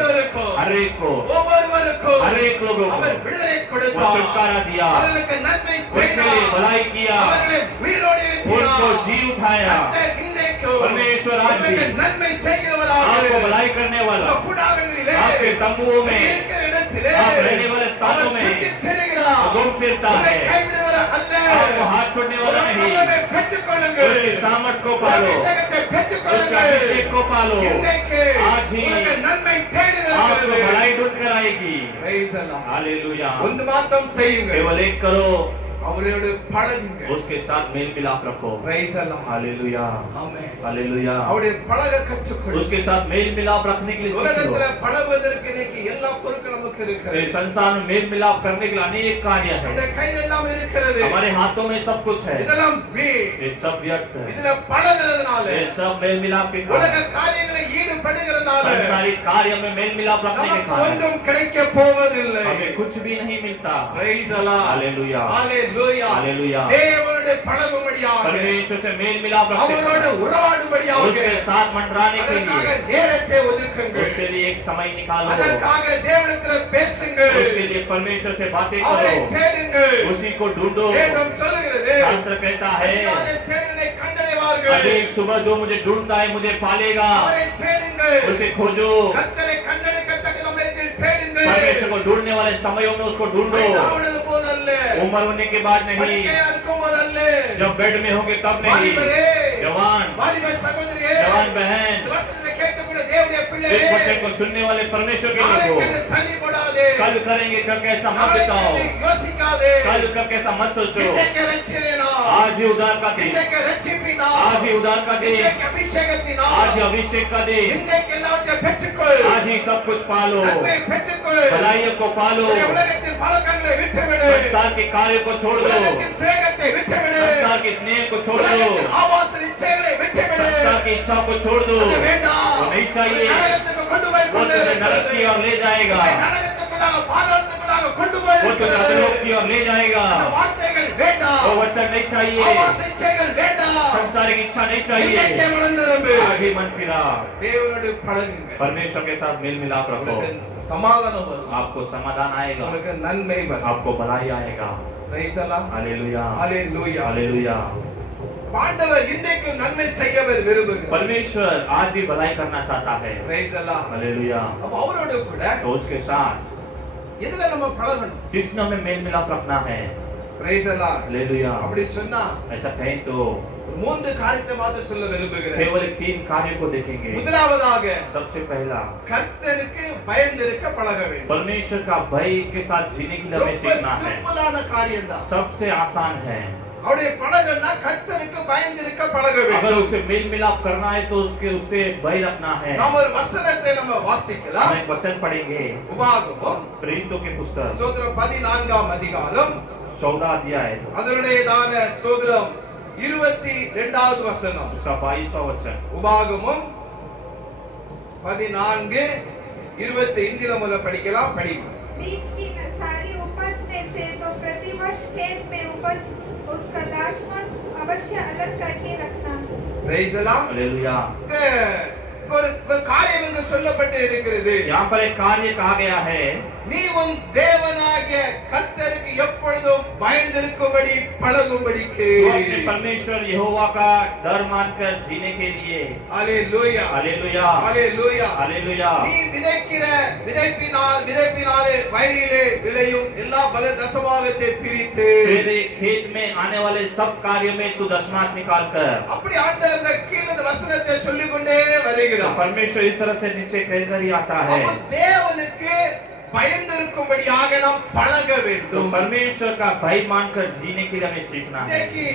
हर एक को ஒவ்வொருவருக்கும் हर एक लोगों को அவர் விடுதலை वो கொடுத்தார் छुटकारा दिया அவர்களுக்கு நன்மை उनके लिए செய்தார் भलाई किया அவர்களை உயிரோடு उनको எழுப்பினார் जी उठाया கர்த்தர் இன்றைக்கும் परमेश्वर आज भी உங்களுக்கு நன்மை செய்கிறவராக आपको भलाई करने वाला உங்க கூடாரங்களிலே आपके तंबुओं में இருக்கிற இடத்திலே आप रहने वाले स्थानों அவர் में சுற்றித் திரிகிறார். घूम फिरता உங்களை है கைவிடுவர் அல்ல आपको हाथ छोड़ने वाला ஒரு नहीं வல்லமை பெற்றுக்கொள்ளுங்கள் उसकी सामर्थ को ஒரு पालो அபிஷேகத்தை उसके பெற்றுக்கொள்ளுங்கள் अभिषेक को पालो இன்றைக்கு आज ही உங்களுக்கு நன்மை தேடி आपको வருகிறது भलाई ढूंढ कर आएगी Praise the Lord. हालेलुया ஒன்று மாத்திரம் செய்யுங்கள் केवल एक करो அவரோடு பழகுங்கள் उसके साथ मेल मिलाप रखो Praise the Lord. Hallelujah amen hallelujah அவருடைய பழக கற்றுக்கொள்ளுங்கள் उसके साथ मेल मिलाप रखने के लिए सीख உலகத்துல लो பழகுவதற்கு இன்னைக்கு எல்லா பொருட்களும் நமக்கு इस இருக்கிறது संसार में मेल मिलाप करने के लिए अनेक कार्य இந்த है கையில எல்லாம் இருக்கிறது हमारे हाथों में सब कुछ है இதெல்லாம் ये सब व्यक्त है இதுல பழகுறதுனால ये सब मेल मिलाप के உலக कारण காரியங்களை ஈடுபடுகிறதுனால संसारिक कार्य में मेल मिलाप रखने के நமக்கு कारण ஒன்றும் கிடைக்க போவதில்லை हमें कुछ भी नहीं मिलता Praise the Lord. Hallelujah Hallelujah. Hallelujah தேவனோடு பழகும்படியாக परमेश्वर से मेल मिलाप रखने அவரோடு के உறவாடும்படியாக उसके साथ मंडराने के அதற்காக लिए நேரத்தை ஒதுக்குங்கள் उसके लिए एक समय निकालो அதற்காக தேவனிடத்தில் பேசுங்கள் उसके लिए परमेश्वर से बातें அவரை करो தேடுங்கள் उसी को ढूंढो வேதம் சொல்லுகிறது शास्त्र कहता है அதிகாலை தேடலை கண்டடைவார்கள் अनेक सुबह जो मुझे ढूंढता है मुझे पालेगा அவரை தேடுங்கள் उसे खोजो கர்த்தரை கண்டடைக்கத்தக்க சமயத்தில் தேடுங்கள் परमेश्वर को ढूंढने वाले समयों में उसको ढूंढो வயதானது போதல்ல उम्र होने के बाद नहीं படுக்கையா இருக்கும் போதல்ல जब बेड में होंगे तब नहीं வாலிபரே जवान வாலிப சகோதரியே जवान இந்த बहन வசனத்தை கேட்கக்கூடிய தேவனுடைய इस பிள்ளையே वचन को सुनने वाले परमेश्वर के நாளை लोगों கண்டு தள்ளி போடாதே कल करेंगे कल कैसा मत நாளை बताओ கண்டு யோசிக்காதே कल कब कैसा मत सोचो இன்றைக்கு ரட்சிப்பினா आज ही उधार का दिन இன்றைக்கு ரட்சிப்பினா आज ही उधार का दिन இன்றைக்கு அபிஷேகத்தினா आज ही अभिषेक का दिन இன்றைக்கு எல்லாவற்றையும் பெற்றுக்கொள் आज ही सब कुछ पालो நன்மை பெற்றுக்கொள் भलाइयों को पालो உன்னுடைய உலகத்தில் பழக்கங்களை விட்டுவிடு संसार के कार्य को छोड़ दो உலகத்தில் சிநேகத்தை விட்டுவிடு संसार के स्नेह को छोड़ दो உலகத்தில் ஆபாச இச்சைகளை விட்டுவிடு संसार की इच्छा को छोड़ दो அது வேண்டாம் वो नहीं चाहिए நரகத்துக்கு கொண்டு போய் वो கொண்டு तुझे नरक की ओर ले जाएगा உன்னை நரகத்துக்குள்ளாக பாதாளத்துக்குள்ளாக கொண்டு போய் वो तुझे अधोलोक की ओर ले जाएगा இந்த வார்த்தைகள் வேண்டாம் वो वचन नहीं चाहिए ஆபாச இச்சைகள் வேண்டாம் संसारिक इच्छा नहीं இன்றைக்கே चाहिए மனந்திரும்பு आज ही मन फिरा தேவனோடு பழகுங்க परमेश्वर के साथ मेल मिलाप रखो உங்களுக்கு சமாதானம் வரும் आपको समाधान आएगा உங்களுக்கு नन्மை வரும் आपको भलाई आएगा Praise the Lord. Hallelujah Hallelujah. Hallelujah ஆண்டவர் இன்றைக்கு நன்மை செய்யவர் விரும்புகிறார் परमेश्वर आज भी भलाई करना चाहता है Praise the Lord. हालेलुया அப்ப அவரோடு கூட तो उसके साथ எதுல நம்ம பழகணும் किसने हमें मेल मिलाप रखना है Praise the Lord. हालेलुया அப்படி சொன்னா ऐसा कहें तो மூன்று காரியத்தை மாத்திரம் சொல்ல விரும்புகிறேன் केवल 3 कार्य को देखेंगे முதலாவதாக सबसे पहला கர்த்தருக்கு பயந்திருக்க பழக வேண்டும் परमेश्वर का भय के साथ जीने के लिए हमें ரொம்ப सीखना है சிம்பிளான காரியம் தான் सबसे आसान है அவருடைய பழகன்னா கர்த்தருக்கு பயந்திருக்க பழக अगर வேண்டும் उसे मेल मिलाप करना है तो उससे भय रखना है நாம் ஒரு வசனத்தை நம்ம வாசிக்கலாம் हम एक वचन पढ़ेंगे உபாகமம் प्रेरितों के पुस्तक சோதரம் 14ஆம் அதிகாரம் 14 अध्याय அதனுடையதான சோதரம் 22வது வசனம் उसका 22वां वचन உபாகமம் 14 25 நம்ம படிக்கலாம் படிங்க बीज की सारी उपज में से तो प्रतिवर्ष खेत में उपज उसका दशमांश अवश्य अलग करके रखना। Praise the Lord. हालेलुया ஒரு காரியம் இங்கு சொல்லப்பட்டு இருக்கிறது यहाँ पर एक कार्य कहा गया है நீ உன் தேவனாகிய கர்த்தருக்கு எப்பொழுதும் பயந்திருக்கும்படி பழகும்படிக்கு तू अपने परमेश्वर यहोवा का डर मानकर जीने के लिए ஹalleluya हालेलुया ஹalleluya हालेलुया நீ விதைக்கிற விதைப்பினாலே வயலிலே விளையும் எல்லா பல தசமாகத்தை பிரித்து तेरे खेत में आने वाले सब कार्य में तू दशमांश निकाल कर அப்படி ஆண்டவர் இந்த கீழ இந்த வசனத்தை சொல்லிக் கொண்டே तो வருகிறார் परमेश्वर इस तरह से नीचे कहकर ही आता அப்ப है தேவனுக்கு பயந்திருக்கும்படியாக நாம் பழக तो வேண்டும். परमेश्वर का भय मानकर जीने के लिए हमें सीखना है। இன்றைக்கு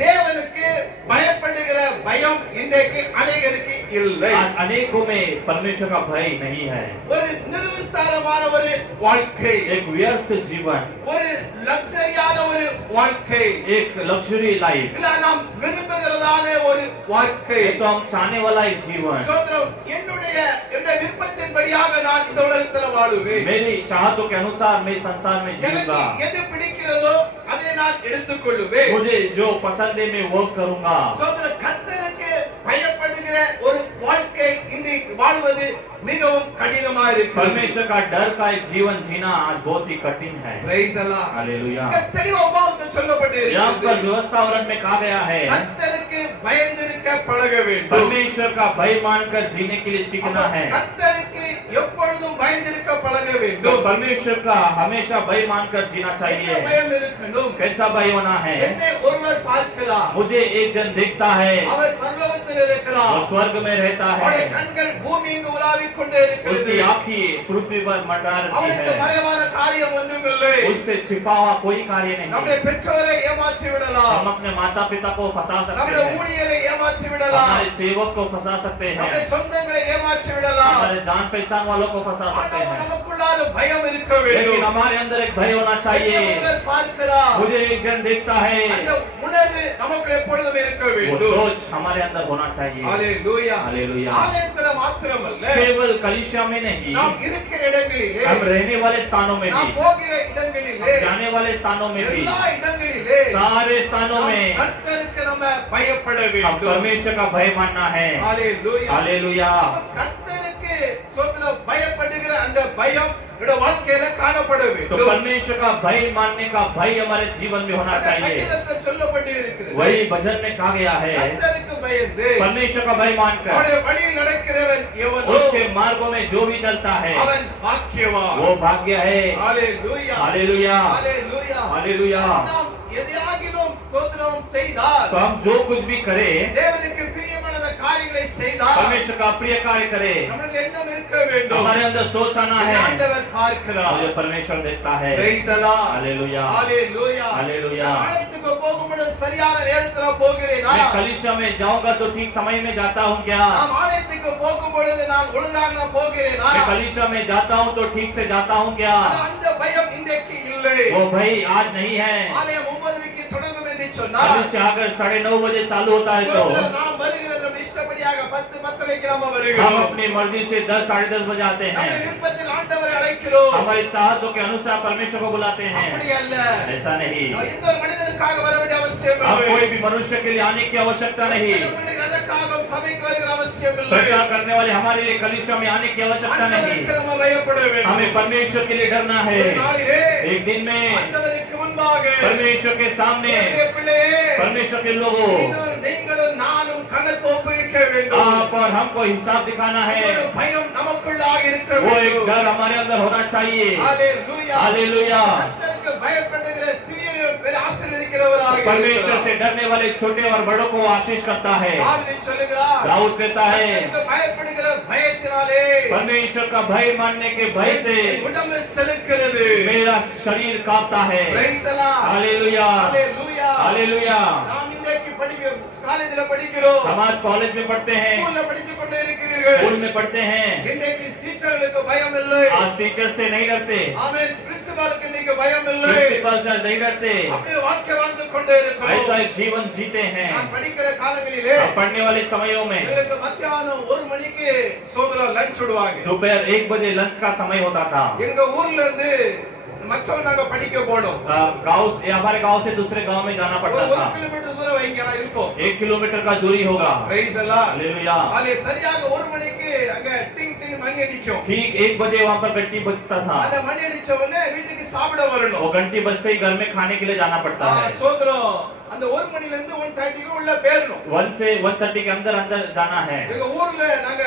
தேவனுக்கு பயப்படுகிற பயம் இன்றைக்கு அநேகருக்கு இல்லை. आज अनेकों में परमेश्वर का भय नहीं है। ஒரு நிர்விசாரமான ஒரு வாழ்க்கை, एक व्यर्थ जीवन, ஒரு லக்ஸரியான ஒரு வாழ்க்கை, एक लग्जरी लाइफ, இல்ல நாம் விரும்புகிறதான ஒரு வாழ்க்கை. ये तो हम चाहने वाला एक जीवन। சோதரம், என்னுடைய விருப்பத்தின்படியாக நான் இந்த உலகத்துல வாழுவேன். मेरी चाहतों के अनुसार मैं संसार में எனக்கு जीऊंगा। எது பிடிக்கிறதோ அதை நான் எடுத்துக்கொள்ளுவேன். मुझे जो पसंद है मैं वो करूंगा। சோதரம், கர்த்தருக்கு பயப்படுகிற ஒரு வாழ்க்கை இன்றைக்கு வாழ்வது மிகவும் கடினமா இருக்கு. परमेश्वर का डर का एक जीवन जीना आज बहुत ही कठिन है। Praise the Lord. हालेलुया। இங்க தெளிவா உபவாசத்தில் சொல்லப்பட்டிருக்கிறது. यहाँ पर व्यवस्थावरण में कहा गया है கர்த்தருக்கு பயந்திருக்க பழக வேண்டும். परमेश्वर का भय मानकर जीने के लिए सीखना है। கர்த்தருக்கு எப்பொழுதும் பயந்திருக்க பழக तो வேண்டும். परमेश्वर का हमेशा भय मानकर जीना என்ன चाहिए। பயம் இருக்கணும்? कैसा भय होना है? என்னை ஒருவர் பார்க்கிறார். मुझे एक जन देखता है, அவர் பரலோகத்தில் இருக்கிறார். वो स्वर्ग में रहता அவருடைய है, கண்கள் பூமி எங்கு உலாவிக் கொண்டே இருக்கிறது. उसकी आँखें पृथ्वी पर मंडरा रही அவருக்கு है, மறைவான காரியம் ஒன்றுமில்லை. उससे छिपा हुआ कोई कार्य நம்முடைய नहीं। பெற்றோரை ஏமாற்றி விடலாம். हम अपने माता पिता को फंसा सकते நம்முடைய हैं, ஊழியரை ஏமாற்றி விடலாம். हमारे सेवक को फंसा सकते நம்முடைய हैं, சொந்தங்களை ஏமாற்றி விடலாம். हमारे जान पहचान वालों को फंसा सकते ஆனால் हैं। நமக்குள்ளார பயம் இருக்க लेकिन வேண்டும். हमारे अंदर एक भय होना என்னை चाहिए। ஒருவர் பார்க்கிறார். मुझे एक जन देखता है, அந்த உணர்வு நமக்கு எப்பொழுதும் இருக்க वो வேண்டும். सोच हमारे अंदर होना चाहिए। ஹalleluya. हालेलुया। ஆலயத்துல மாத்திரமல்ல, केवल कलीसिया में नहीं, நாம் இருக்கிற இடங்களிலே, हम रहने वाले स्थानों में நாம் भी, போகிற இடங்களிலே, हम जाने वाले स्थानों में भी, எல்லா இடங்களிலே सारे स्थानों நாம் में கர்த்தருக்கு நம்ம பயப்பட हम வேண்டும். परमेश्वर का भय मानना है। ஹalleluya. हालेलुया। அப்ப கர்த்தருக்கு சொந்தம் பயப்படுகிற அந்த பயம் நம்முடைய வாழ்க்கையில காணப்பட तो வேண்டும். परमेश्वर का भय मानने का भय हमारे जीवन में होना அந்த चाहिए। சங்கீதத்தில் சொல்லப்பட்டு இருக்கிறது. वही भजन में कहा गया है, கர்த்தருக்கு பயந்து परमेश्वर का भय मानकर அவருடைய வழியில் நடக்கிறவன் எவனோ उसके मार्गों में जो भी चलता है அவன் பாக்கியவான். वो भाग्य है। ஹalleluya. हालेलुया। ஹalleluya. हालेलुया। நாம் எதையாகிலும் ஸ்தோத்திரம் செய்தால், तो हम जो कुछ भी करें, தேவனுக்கு பிரியமான காரியங்களை செய்தால், परमेश्वर का प्रिय कार्य करें, நமக்கு எண்ணம் இருக்க வேண்டும். हमारे अंदर सोच आना என்னை है, ஆண்டவர் பார்க்கிறார். मुझे परमेश्वर देखता है। Praise the Lord. Hallelujah. Hallelujah. Hallelujah. நான் ஆலயத்துக்கு போகும்போது சரியான நேரத்துல போகிறேனா? मैं कलीसिया में जाऊंगा तो ठीक समय में जाता हूँ क्या? நாம் ஆலயத்துக்கு போகும்பொழுது நான் ஒழுங்காக போகிறேனா? मैं कलीसिया में जाता हूँ तो ठीक से जाता हूँ क्या? அந்த பயம் இன்றைக்கு இல்லை. वो भय आज नहीं है। ஆலயம் 9:30 தொடங்கும் என்று சொன்னால், कलीसिया अगर 9:30 बजे चालू होता है तो ஸ்தோத்திரம், நாம் வருகிறது இஷ்டப்படியாக 10:30 நாம हम வருகிறோம். अपनी मर्जी से 10 साढ़े 10 बजे आते நம்முடைய हैं। விருப்பத்தில் ஆண்டவரை அழைக்கிறோம். हमारी चाहतों के अनुसार परमेश्वर को बुलाते அப்படி हैं। அல்ல. ऐसा नहीं, நாம் எந்த ஒரு மனிதனுக்காக வர வேண்டிய அவசியம் हम இல்லை. कोई भी मनुष्य के लिए आने की आवश्यकता नहीं। அதற்காக சபைக்கு வருகிற அவசியம் இல்லை. प्रचार करने वाले हमारे लिए कलीसिया में आने की आवश्यकता नहीं। ஆண்டவருக்கு நம்ம பயப்பட வேண்டும். हमें परमेश्वर के लिए डरना है। ஒரு நாளிலே एक दिन में ஆண்டவருக்கு முன்பாக परमेश्वर के सामने என்னுடைய பிள்ளையே, परमेश्वर के लोगों, நீங்களும் நானும் கணக்கு ஒப்புவிக்க வேண்டும். आप और हमको हिसाब दिखाना है। ஒரு பயம் நமக்குள்ளாக இருக்க वो एक வேண்டும். डर हमारे अंदर होना चाहिए। ஹalleluya. हालेलुया। கர்த்தருக்கு பயப்படுகிற சிறியரையும் பெரிய ஆசீர்வதிக்கிறவராக परमेश्वर இருக்கிறார். से डरने वाले छोटे और बड़ों को आशीष करता है। தாவீது சொல்லுகிறார், दाऊद कहता है, கர்த்தருக்கு பயப்படுகிற பயத்தினாலே परमेश्वर का भय मानने के भय से என் உடம்பு செலுக்கிறது. मेरा शरीर कांपता है। Praise the Lord. Hallelujah. Hallelujah. Hallelujah. நாம் இன்றைக்கு காலேஜில் படிக்கிறோம். हम आज कॉलेज में पढ़ते हैं, ஸ்கூல்ல படித்துக் கொண்டே இருக்கிறீர்கள். स्कूल में पढ़ते हैं। இன்றைக்கு டீச்சர்களுக்கு பயம் இல்லை. आज टीचर से नहीं डरते, ஆமென். பிரின்சிபாலுக்கு இன்னைக்கு பயம் இல்லை. प्रिंसिपल से नहीं डरते। அப்படியே வாழ்க்கை வாழ்ந்து கொண்டே இருக்கிறோம். ऐसा एक जीवन जीते हैं। நான் படிக்கிற காலங்களிலே हम पढ़ने वाले समयों में எங்களுக்கு மத்தியானம் 1 மணிக்கு சோதரா லஞ்ச் விடுவாங்க. दोपहर 1 बजे लंच का समय होता था। எங்க ஊர்ல இருந்து மற்றவங்க நாங்க படிக்க போனோம். गांव हमारे गांव से दूसरे गांव में जाना ஒரு पड़ता 1 था। கிலோமீட்டர் தூரம் வைங்க இருக்கும். 1 किलोमीटर का दूरी होगा। பிரைஸ் அல்லாஹ். हालेलुया। அது சரியாக 1 மணிக்கு அங்க டிங் டிங் மணி அடிக்கும். ठीक 1 बजे वहां पर घंटी बजता था। அந்த மணி அடிச்ச உடனே வீட்டுக்கு சாப்பிட वो வரணும். घंटी बजते ही घर में खाने के लिए जाना पड़ता है। சோதரம் அந்த 1 மணில இருந்து 1:30 உள்ள பேரணும். 1 से 1:30 के अंदर अंदर जाना है। எங்க ஊர்ல நாங்க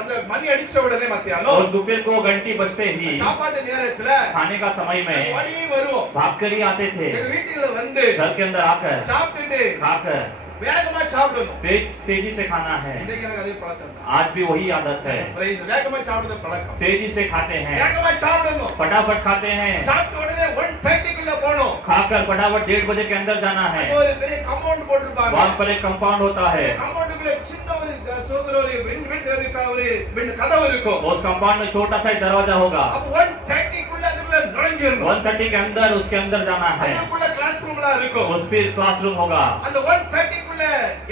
அந்த மணி அடிச்ச உடனே மத்தியானம் और दोपहर को घंटी बजते ही சாப்பாட்டு நேரத்துல खाने का समय में ஓடி வருவோம். भाग कर ही आते थे। எங்க வீட்டுல வந்து घर के अंदर आकर சாப்பிட்டுட்டு खाकर வேகமா சாப்பிடணும். तेजी से खाना है। இன்னைக்கு எனக்கு அதே பழக்கம் தான். आज भी वही आदत है, பிரைஸ் வேகமா சாப்பிடுற பழக்கம். तेजी से खाते हैं, வேகமா சாப்பிடணும். फटाफट खाते हैं, சாப்பிட்ட உடனே 1:30 குள்ள போணும். खाकर फटाफट 1:30 बजे के अंदर जाना है। அது ஒரு பெரிய கம்பவுண்ட் போட்டுருப்பாங்க. वहाँ पर एक कंपाउंड होता है, அந்த கம்பவுண்டுக்குள்ள சின்ன ஒரு சோதர ஒரு விண்ட் கதவு இருக்கும். उस कंपाउंड में छोटा सा एक दरवाजा होगा। அப்ப 1:30 குள்ள அதுக்குள்ள நுழைஞ்சிரணும். 1:30 के अंदर उसके अंदर जाना है, அதுக்குள்ள கிளாஸ் ரூம்லாம் இருக்கும். उस फिर क्लासरूम होगा। அந்த 1:30 குள்ள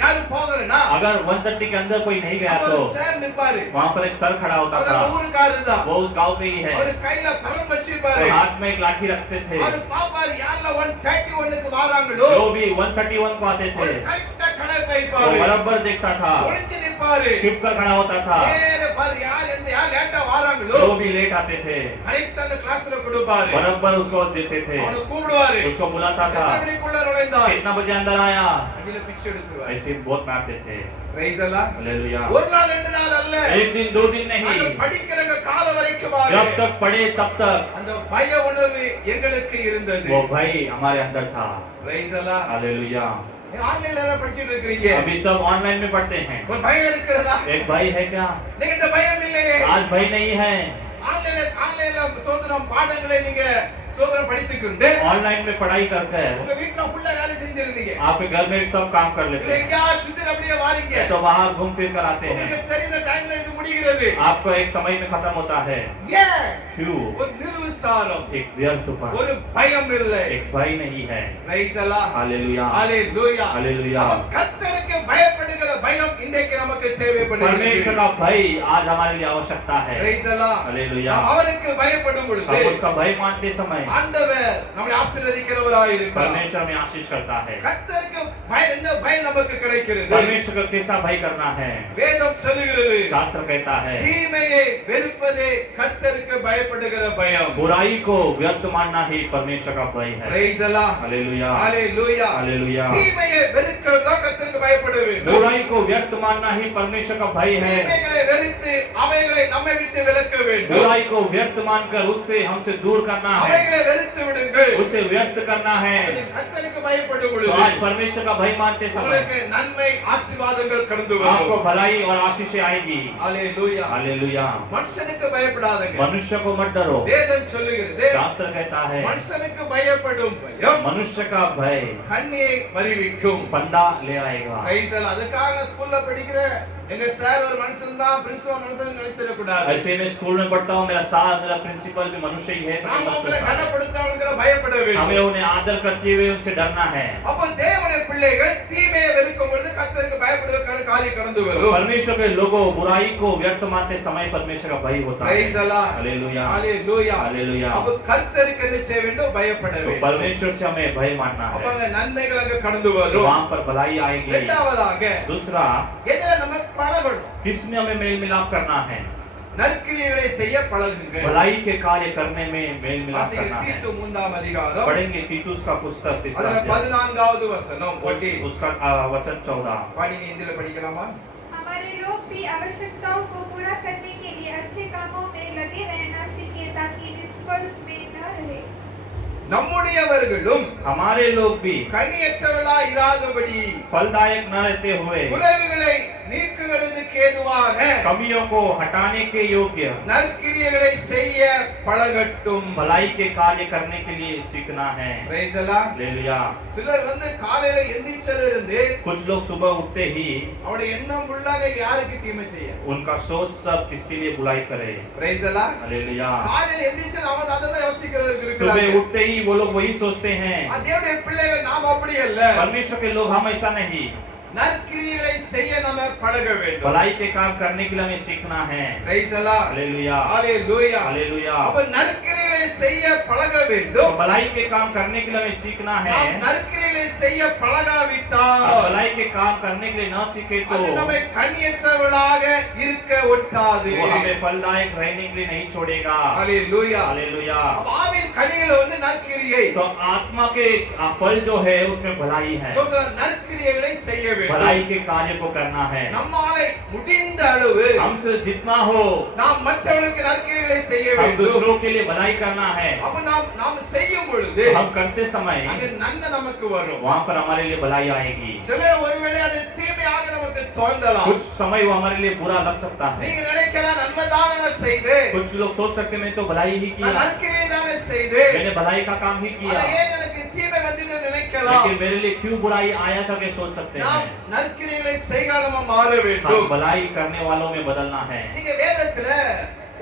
யாரு போகறனா अगर 1:30 के अंदर कोई नहीं गया அப்ப तो ஒரு சார் நிப்பாரு. वहाँ पर एक सर खड़ा होता அவர் था, அந்த ஊருக்காரர் தான். वो उस गांव पे ही है, அவர் கையில பரம் வச்சிருப்பாரு. वो हाथ में एक लाठी रखते थे। அவர் பாப்பாரு யாரெல்லாம் 1:31க்கு வராங்களோ जो भी 1:31 को आते थे அவர் கரெக்ட்டா கணக்கு वो வைப்பாரு. बराबर देखता था, ஒளிஞ்சு நிப்பாரு. छिप कर खड़ा होता था। நேரா பாரு யார் லேட்டா வராங்களோ जो भी लेट आते थे கரெக்ட்டா அந்த கிளாஸ்ல கொடுப்பாரு. बराबर उसको देते थे, அவனை கூப்பிடுவாரு. उसको बुलाता था, எத்தனை மணிக்குள்ள நுழைந்தார்? कितना बजे अंदर आया, அடியில பிச்சை எடுத்துருவாரு. ऐसे बहुत मारते थे। பிரைஸ் அல்லாஹ். हालेलुया। ஒரு நாள் ரெண்டு நாள் அல்ல. एक दिन दो दिन அந்த नहीं, படிக்கிற கால வரைக்கும் பாரு. जब तक पढ़े तब तक அந்த பய உணர்வு எங்களுக்கு இருந்தது. वो भय हमारे अंदर था। பிரைஸ் அல்லாஹ். हालेलुया। ஆன்லைன்ல எல்லாம் படிச்சிட்டு இருக்கீங்க. अभी सब ऑनलाइन में पढ़ते हैं, ஒரு பயம் இருக்கிறதா? एक भय है क्या? நீங்க இந்த பயம் இல்லையே. आज भय नहीं है। ஆன்லைன்ல சோதனம் பாடங்களை நீங்க சோதனம் படித்துக்கிட்டு ऑनलाइन में पढ़ाई करके உங்க வீட்ல ஃபுல்லா வேலை செஞ்சிருந்தீங்க. आपके घर में सब काम कर இல்ல लेते हैं, எங்கயா சுத்தி அப்படியே வாரீங்க. तो वहाँ घूम फिर कर आते हैं, உங்களுக்கு தெரிந்த டைம்ல இது முடிகிறது. आपको एक समय में खत्म होता है। ஏன்? क्यों? ஒரு நிர்விசாரம், एक व्यर्थपन, ஒரு பயம் இல்லை. एक भय नहीं है। பிரைஸ் அல்லாஹ். हालेलुया। ஹalleluya. हालेलुया। அப்ப கர்த்தருக்கு பயப்படுகிற பயம் இன்றைக்கு நமக்கு தேவைப்படுகிறது. परमेश्वर का भय आज हमारे लिए आवश्यकता है। பிரைஸ் அல்லாஹ். हालेलुया। நாம் அவருக்கு பயப்படும் பொழுது हम उसका भय मानते समय ஆண்டவர் நம்மை ஆசீர்வதிக்கிறவராய் இருக்கிறார். परमेश्वर हमें आशीष करता है। கர்த்தருக்கு என்ன பயம் நமக்கு கிடைக்கிறது? परमेश्वर का कैसा भय करना है? வேதம் சொல்லுகிறது शास्त्र कहता है தீமையை வெறுப்பதே கர்த்தருக்கு பயப்படுகிற பயம். बुराई को व्यर्थ मानना ही परमेश्वर का भय है। பிரைஸ் அல்லாஹ். हालेलुया। ஹalleluya. हालेलुया। தீமையை வெறுக்கிறதா கர்த்தருக்கு பயப்பட வேண்டும். बुराई को व्यर्थ मानना ही परमेश्वर का भय है। தீமைகளை வெறுத்து அவைகளை நம்மை விட்டு விலக்க வேண்டும். बुराई को व्यर्थ मानकर उससे हमसे दूर करना है, அவைகளை வெறுத்து விடுங்கள். उसे व्यर्थ करना है। அது கர்த்தருக்கு பயப்படும் तो பொழுது आज परमेश्वर का भय मानते समय உங்களுக்கு நன்மை ஆசீர்வாதங்கள் கடந்து आपको வரும். भलाई और आशीषें आएगी। ஹalleluya. हालेलुया। மனுஷனுக்கு பயப்படாதீங்க. मनुष्य को मत डरो, வேதம் சொல்லுகிறது शास्त्र कहता है மனுஷனுக்கு பயப்படும் பயம் मनुष्य का भय கண்ணியை வருவிக்கும். फंदा ले आएगा। பிரைஸ் அல்லாஹ். அதுக்காக ஸ்கூல்ல படிக்கிற எங்க சார் ஒரு மனுஷன் தான், பிரின்சிபல் மனுஷன் நினைச்சிட கூடாது. ऐसे में स्कूल में पढ़ता हूँ, मेरा सार मेरा प्रिंसिपल भी मनुष्य ही है, तो நாம मत அவங்களை सोचना। கனப்படுத்தவங்களுக்கு பயப்பட हमें வேண்டும். उन्हें आदर करते हुए उनसे डरना है। அப்ப தேவனுடைய பிள்ளைகள் தீமையை வெறுக்கும் பொழுது கர்த்தருக்கு பயப்படுவதற்கான காரியம் கடந்து வரும். परमेश्वर के लोगों बुराई को व्यर्थ मानते समय परमेश्वर का भय होता है। பிரைஸ் அல்லாஹ். हालेलुया। ஹalleluya. हालेलुया। அப்ப கர்த்தருக்கு என்ன செய்ய வேண்டும்? பயப்பட तो வேண்டும். परमेश्वर से हमें भय मानना அப்ப है, அங்க நன்மைகள் அங்க கடந்து तो வரும். वहाँ पर भलाई आएगी। இரண்டாவதாக दूसरा, எதில நம்ம பழகணும்? किसमें हमें मेल मिलाप करना है? நற்கிரியைகளை செய்ய பழகுங்கள். भलाई के कार्य करने में मेल मिलाप வாசிங்க करना है। தீத்து 3ஆம் அதிகாரம் पढ़ेंगे तीतुस का पुस्तक तीसरा அதுல अध्याय, 14வது வசனம் 14. उसका वचन 14। படிங்க, இந்தியில படிக்கலாமா? हमारे लोग भी आवश्यकताओं को पूरा करने के लिए अच्छे कामों में लगे रहना सीखे ताकि निष्फल में न रहे। நம்முடையவர்களும் हमारे लोग भी கனியற்றவர்களாய் இராதபடி फलदायक न रहते हुए குறைவுகளை நீக்குகிறதுக்கு ஏதுவாக कमियों को हटाने के योग्य நற்கிரியைகளை செய்ய பழகட்டும். भलाई के कार्य करने के लिए सीखना है। பிரைஸ் அல்லாஹ். हालेलुया। சிலர் காலையில எந்திரிச்சல இருந்து कुछ लोग सुबह उठते ही அவருடைய எண்ணம் ஃபுல்லாக யாருக்கு தீமை செய்ய. उनका सोच सब किसके लिए बुराई करे। பிரைஸ் அல்லாஹ். हालेलुया। காலையில எந்திரிச்சு நாம அதை தான் யோசிக்கிறவர்கள் सुबह இருக்கிறாங்க. उठते ही वो लोग वही सोचते हैं। தேவனுடைய பிள்ளைகள் நாம் அப்படி அல்ல. परमेश्वर के लोग हम ऐसा नहीं, நற்கிரியைகளை செய்ய நாம பழக வேண்டும். भलाई के काम करने के लिए हमें सीखना है। பிரைஸ் அல்லாஹ். हालेलुया। ஹalleluya. हालेलुया। அப்ப நற்கிரியைகளை செய்ய பழக तो வேண்டும். भलाई के काम करने के लिए हमें सीखना है। நாம் நற்கிரியைகளை செய்ய और பழகாவிட்டால் भलाई के काम करने के लिए न सीखे तो அது நம்மை கனியற்றவர்களாக இருக்க ஒட்டாது. वो हमें फलदायक रहने के लिए नहीं छोड़ेगा। ஹalleluya. हालेलुया। அப்ப ஆவின் கனிகள் நற்கிரியை. तो आत्मा के फल जो है उसमें भलाई है, சொல்ற நற்கிரியைகளை செய்ய வேண்டும். भलाई के कार्य को करना है। நம்மாலே முடிந்த அளவு हमसे जितना हो நாம் மற்றவர்களுக்கு நற்கிரியைகளை செய்ய हम வேண்டும். दूसरों के लिए भलाई करना है। அப்ப நாம் செய்யும் பொழுது हम करते समय அது நன்மை நமக்கு வரும். वहाँ पर हमारे लिए भलाई आएगी। சிலர் ஒருவேளை அது தீமையாக நமக்கு தோன்றலாம். कुछ समय वो हमारे लिए बुरा लग सकता है। நீங்க நினைக்கலாம் நன்மைதானே நான் செய்தேன், कुछ लोग सोच सकते मैं तो भलाई ही நான் किया, நற்கிரியை தானே செய்தேன், मैंने भलाई का काम ही किया, ஆனா ஏன் எனக்கு தீமை வந்ததுன்னு நினைக்கலாம். लेकिन मेरे लिए क्यों बुराई आया था के सोच सकते நாம் हैं। நற்கிரிகளை செய்ய நம்ம மாற हम வேண்டும். भलाई करने वालों में बदलना है। நீங்க வேதத்துல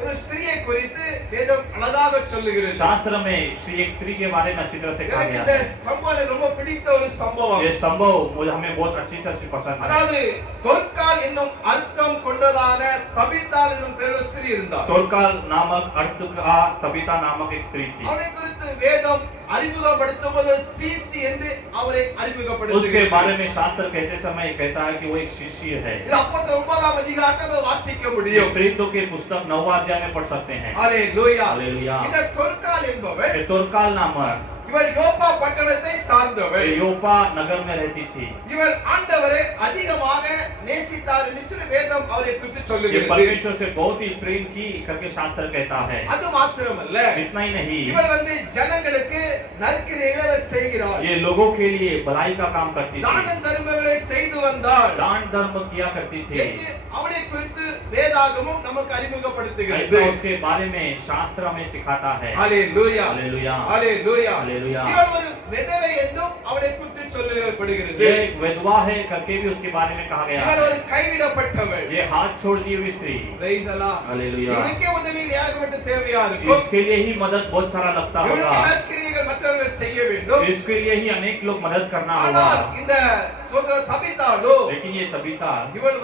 ஒரு ஸ்திரியை குறித்து வேதம் அழகாக சொல்லுகிறது. शास्त्र में श्री एक स्त्री के बारे में अच्छी तरह से कहा எனக்கு गया இந்த है। சம்பவம் ரொம்ப பிடித்த ஒரு சம்பவம். ये संभव मुझे हमें बहुत अच्छी तरह से पसंद है। அதாவது தொற்கால் என்னும் அர்த்தம் கொண்டதான தபித்தாள் என்னும் பேருள்ள ஸ்திரீ இருந்தார். तोरकाल नामक अर्थ का तबीता नामक एक स्त्री थी। அவரை குறித்து வேதம் அறிமுகப்படுத்தும் போது சிசி என்று அவரை उसके அறிமுகப்படுத்துகிறது. बारे में शास्त्र कहते समय कहता है कि वो एक शिष्य है। இது அப்போஸ்தலர் 9ஆம் அதிகாரத்தை வாசிக்க ये முடியும். प्रेरितों के पुस्तक 9वां अध्याय में पढ़ सकते हैं। ஹalleluya. हालेलुया। இந்த தொற்கால் என்பவர் ये तोरकाल नामक இவர் யோப்பா பட்டணத்தை சார்ந்தவர். ये योपा नगर में रहती थी। இவர் ஆண்டவரை அதிகமாக நேசித்தார் என்று சொல்லி வேதம் அவரை குறித்து ये சொல்லுகிறது. परमेश्वर से बहुत ही प्रेम की करके शास्त्र कहता है। அது மாத்திரமல்ல, इतना ही नहीं, இவர் ஜனங்களுக்கு நற்கிரியைகளை அவர் செய்கிறார். ये लोगों के लिए भलाई का काम करती தான थी, தர்மங்களை செய்து வந்தார் दान धर्म किया करती थी। என்று அவரை குறித்து வேதாகமும் நமக்கு அறிமுகப்படுத்துகிறது. ऐसा उसके बारे में शास्त्र हमें सिखाता है। ஹalleluya. हालेलुया। ஹalleluya. हालेलुया। இவர் ஒரு விதவை என்றும் அவரை குறித்து சொல்லப்படுகிறது. ये एक विधवा है करके भी उसके बारे में कहा गया இவர் है। ஒரு கைவிடப்பட்டவர். ये हाथ छोड़ दी हुई स्त्री। பிரைஸ் அல்லாஹ். हालेलुया। இவருக்கே உதவி ஏகப்பட்ட தேவையா இருக்கும். इसके लिए ही मदद बहुत सारा लगता இவருக்கு होगा, நற்கிரியைகள் மற்றவர்கள் செய்ய வேண்டும். इसके लिए ही अनेक लोग मदद करना ஆனால் होगा। இந்த சோதர தபித்தாளோ लेकिन ये तबीता இவள்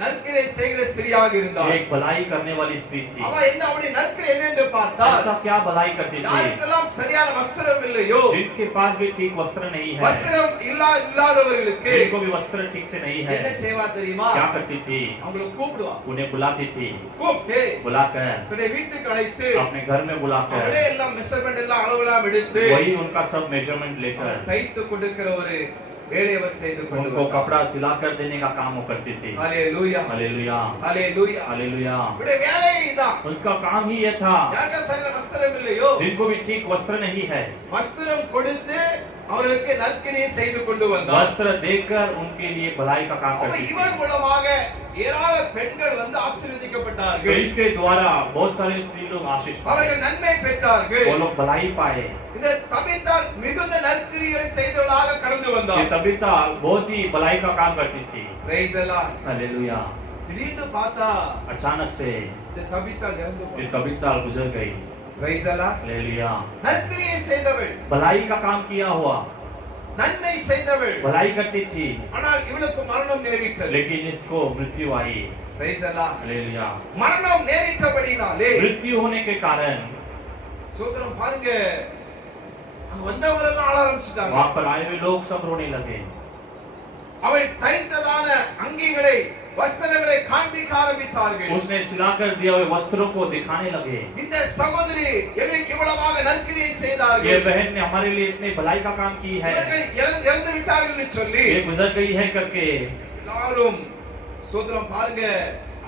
நற்கிரியை செய்கிற ஸ்திரியாக இருந்தாள். एक भलाई करने वाली स्त्री थी। அவ என்ன அவளுடைய நற்கிரியை என்ன என்று பார்த்தால் ऐसा क्या भलाई करती थी? யாருக்கெல்லாம் சரியான வஸ்திரம் இல்லையோ, जिनके पास भी ठीक वस्त्र नहीं है, வஸ்திரம் இல்லாதவர்களுக்கு जिनको भी वस्त्र ठीक से नहीं है, என்ன செய்வா தெரியுமா? क्या करती थी? அவங்களை கூப்பிடுவா. उन्हें बुलाती थी, கூப்பிட்டு बुलाकर தன்னுடைய வீட்டுக்கு அழைத்து अपने घर में बुलाकर அவளே எல்லாம் மெஷர்மென்ட் எல்லாம் அளவெல்லாம் எடுத்து वही उनका सब मेजरमेंट लेकर தைத்து கொடுக்கிற ஒரு வேலையை அவர் செய்து கொண்டு उनको வந்தார். कपड़ा सिलाकर देने का काम वो करती थी। ஹalleluya. हालेलुया। ஹalleluya. हालेलुया। இவருடைய வேலை இதான். उनका काम ही ये था, யாருக்கு சரியான வஸ்திரம் இல்லையோ, जिनको भी ठीक वस्त्र नहीं है, வஸ்திரம் கொடுத்து அவர்களுக்கு நற்கிரியை செய்து கொண்டு வந்தார். वस्त्र देकर उनके लिए भलाई का काम அப்ப करती थी। இவள் மூலமாக ஏராள பெண்கள் तो ஆசீர்வதிக்கப்பட்டார்கள். इसके द्वारा बहुत सारे स्त्री लोग आशीष पाए, அவர்கள் நன்மை பெற்றார்கள். वो लोग भलाई पाए। இந்த தபித்தாள் மிகுந்த நற்கிரியை செய்தவளாக கடந்து ये வந்தார். तबीता बहुत ही भलाई का काम करती थी। பிரைஸ் அல்லாஹ். हालेलुया। திடீர்னு பார்த்தா अचानक से இந்த தபித்தாள் இறந்து ये போனார். तबीता गुजर गई। பிரைஸ் அல்லாஹ். हालेलुया। நற்கிரியை செய்தவள், भलाई का काम किया हुआ, நன்மை செய்தவள், भलाई करती थी, ஆனால் இவளுக்கு மரணம் நேரிட்டது. लेकिन इसको मृत्यु आई। பிரைஸ் அல்லாஹ். हालेलुया। மரணம் நேரிட்டபடினாலே मृत्यु होने के कारण சோதரம் பாருங்க, அங்க வந்தவங்க எல்லாம் ஆள ஆரம்பிச்சிட்டாங்க. वहां पर आए हुए लोग सब रोने लगे। அவள் தைத்ததான அங்கிகளை வஸ்திரங்களை காண்பிக்க ஆரம்பித்தார்கள். उसने सिलाकर दिया हुए वस्त्रों को दिखाने लगे। இந்த சகோதரி எங்களுக்கு இவ்வளவாக நற்கிரியை ये செய்தார்கள், बहन ने हमारे लिए इतने भलाई का काम की है, இவர்கள் இறந்து விட்டார்கள் என்று சொல்லி ये गुजर गई है करके எல்லாரும் சோதரம் பாருங்க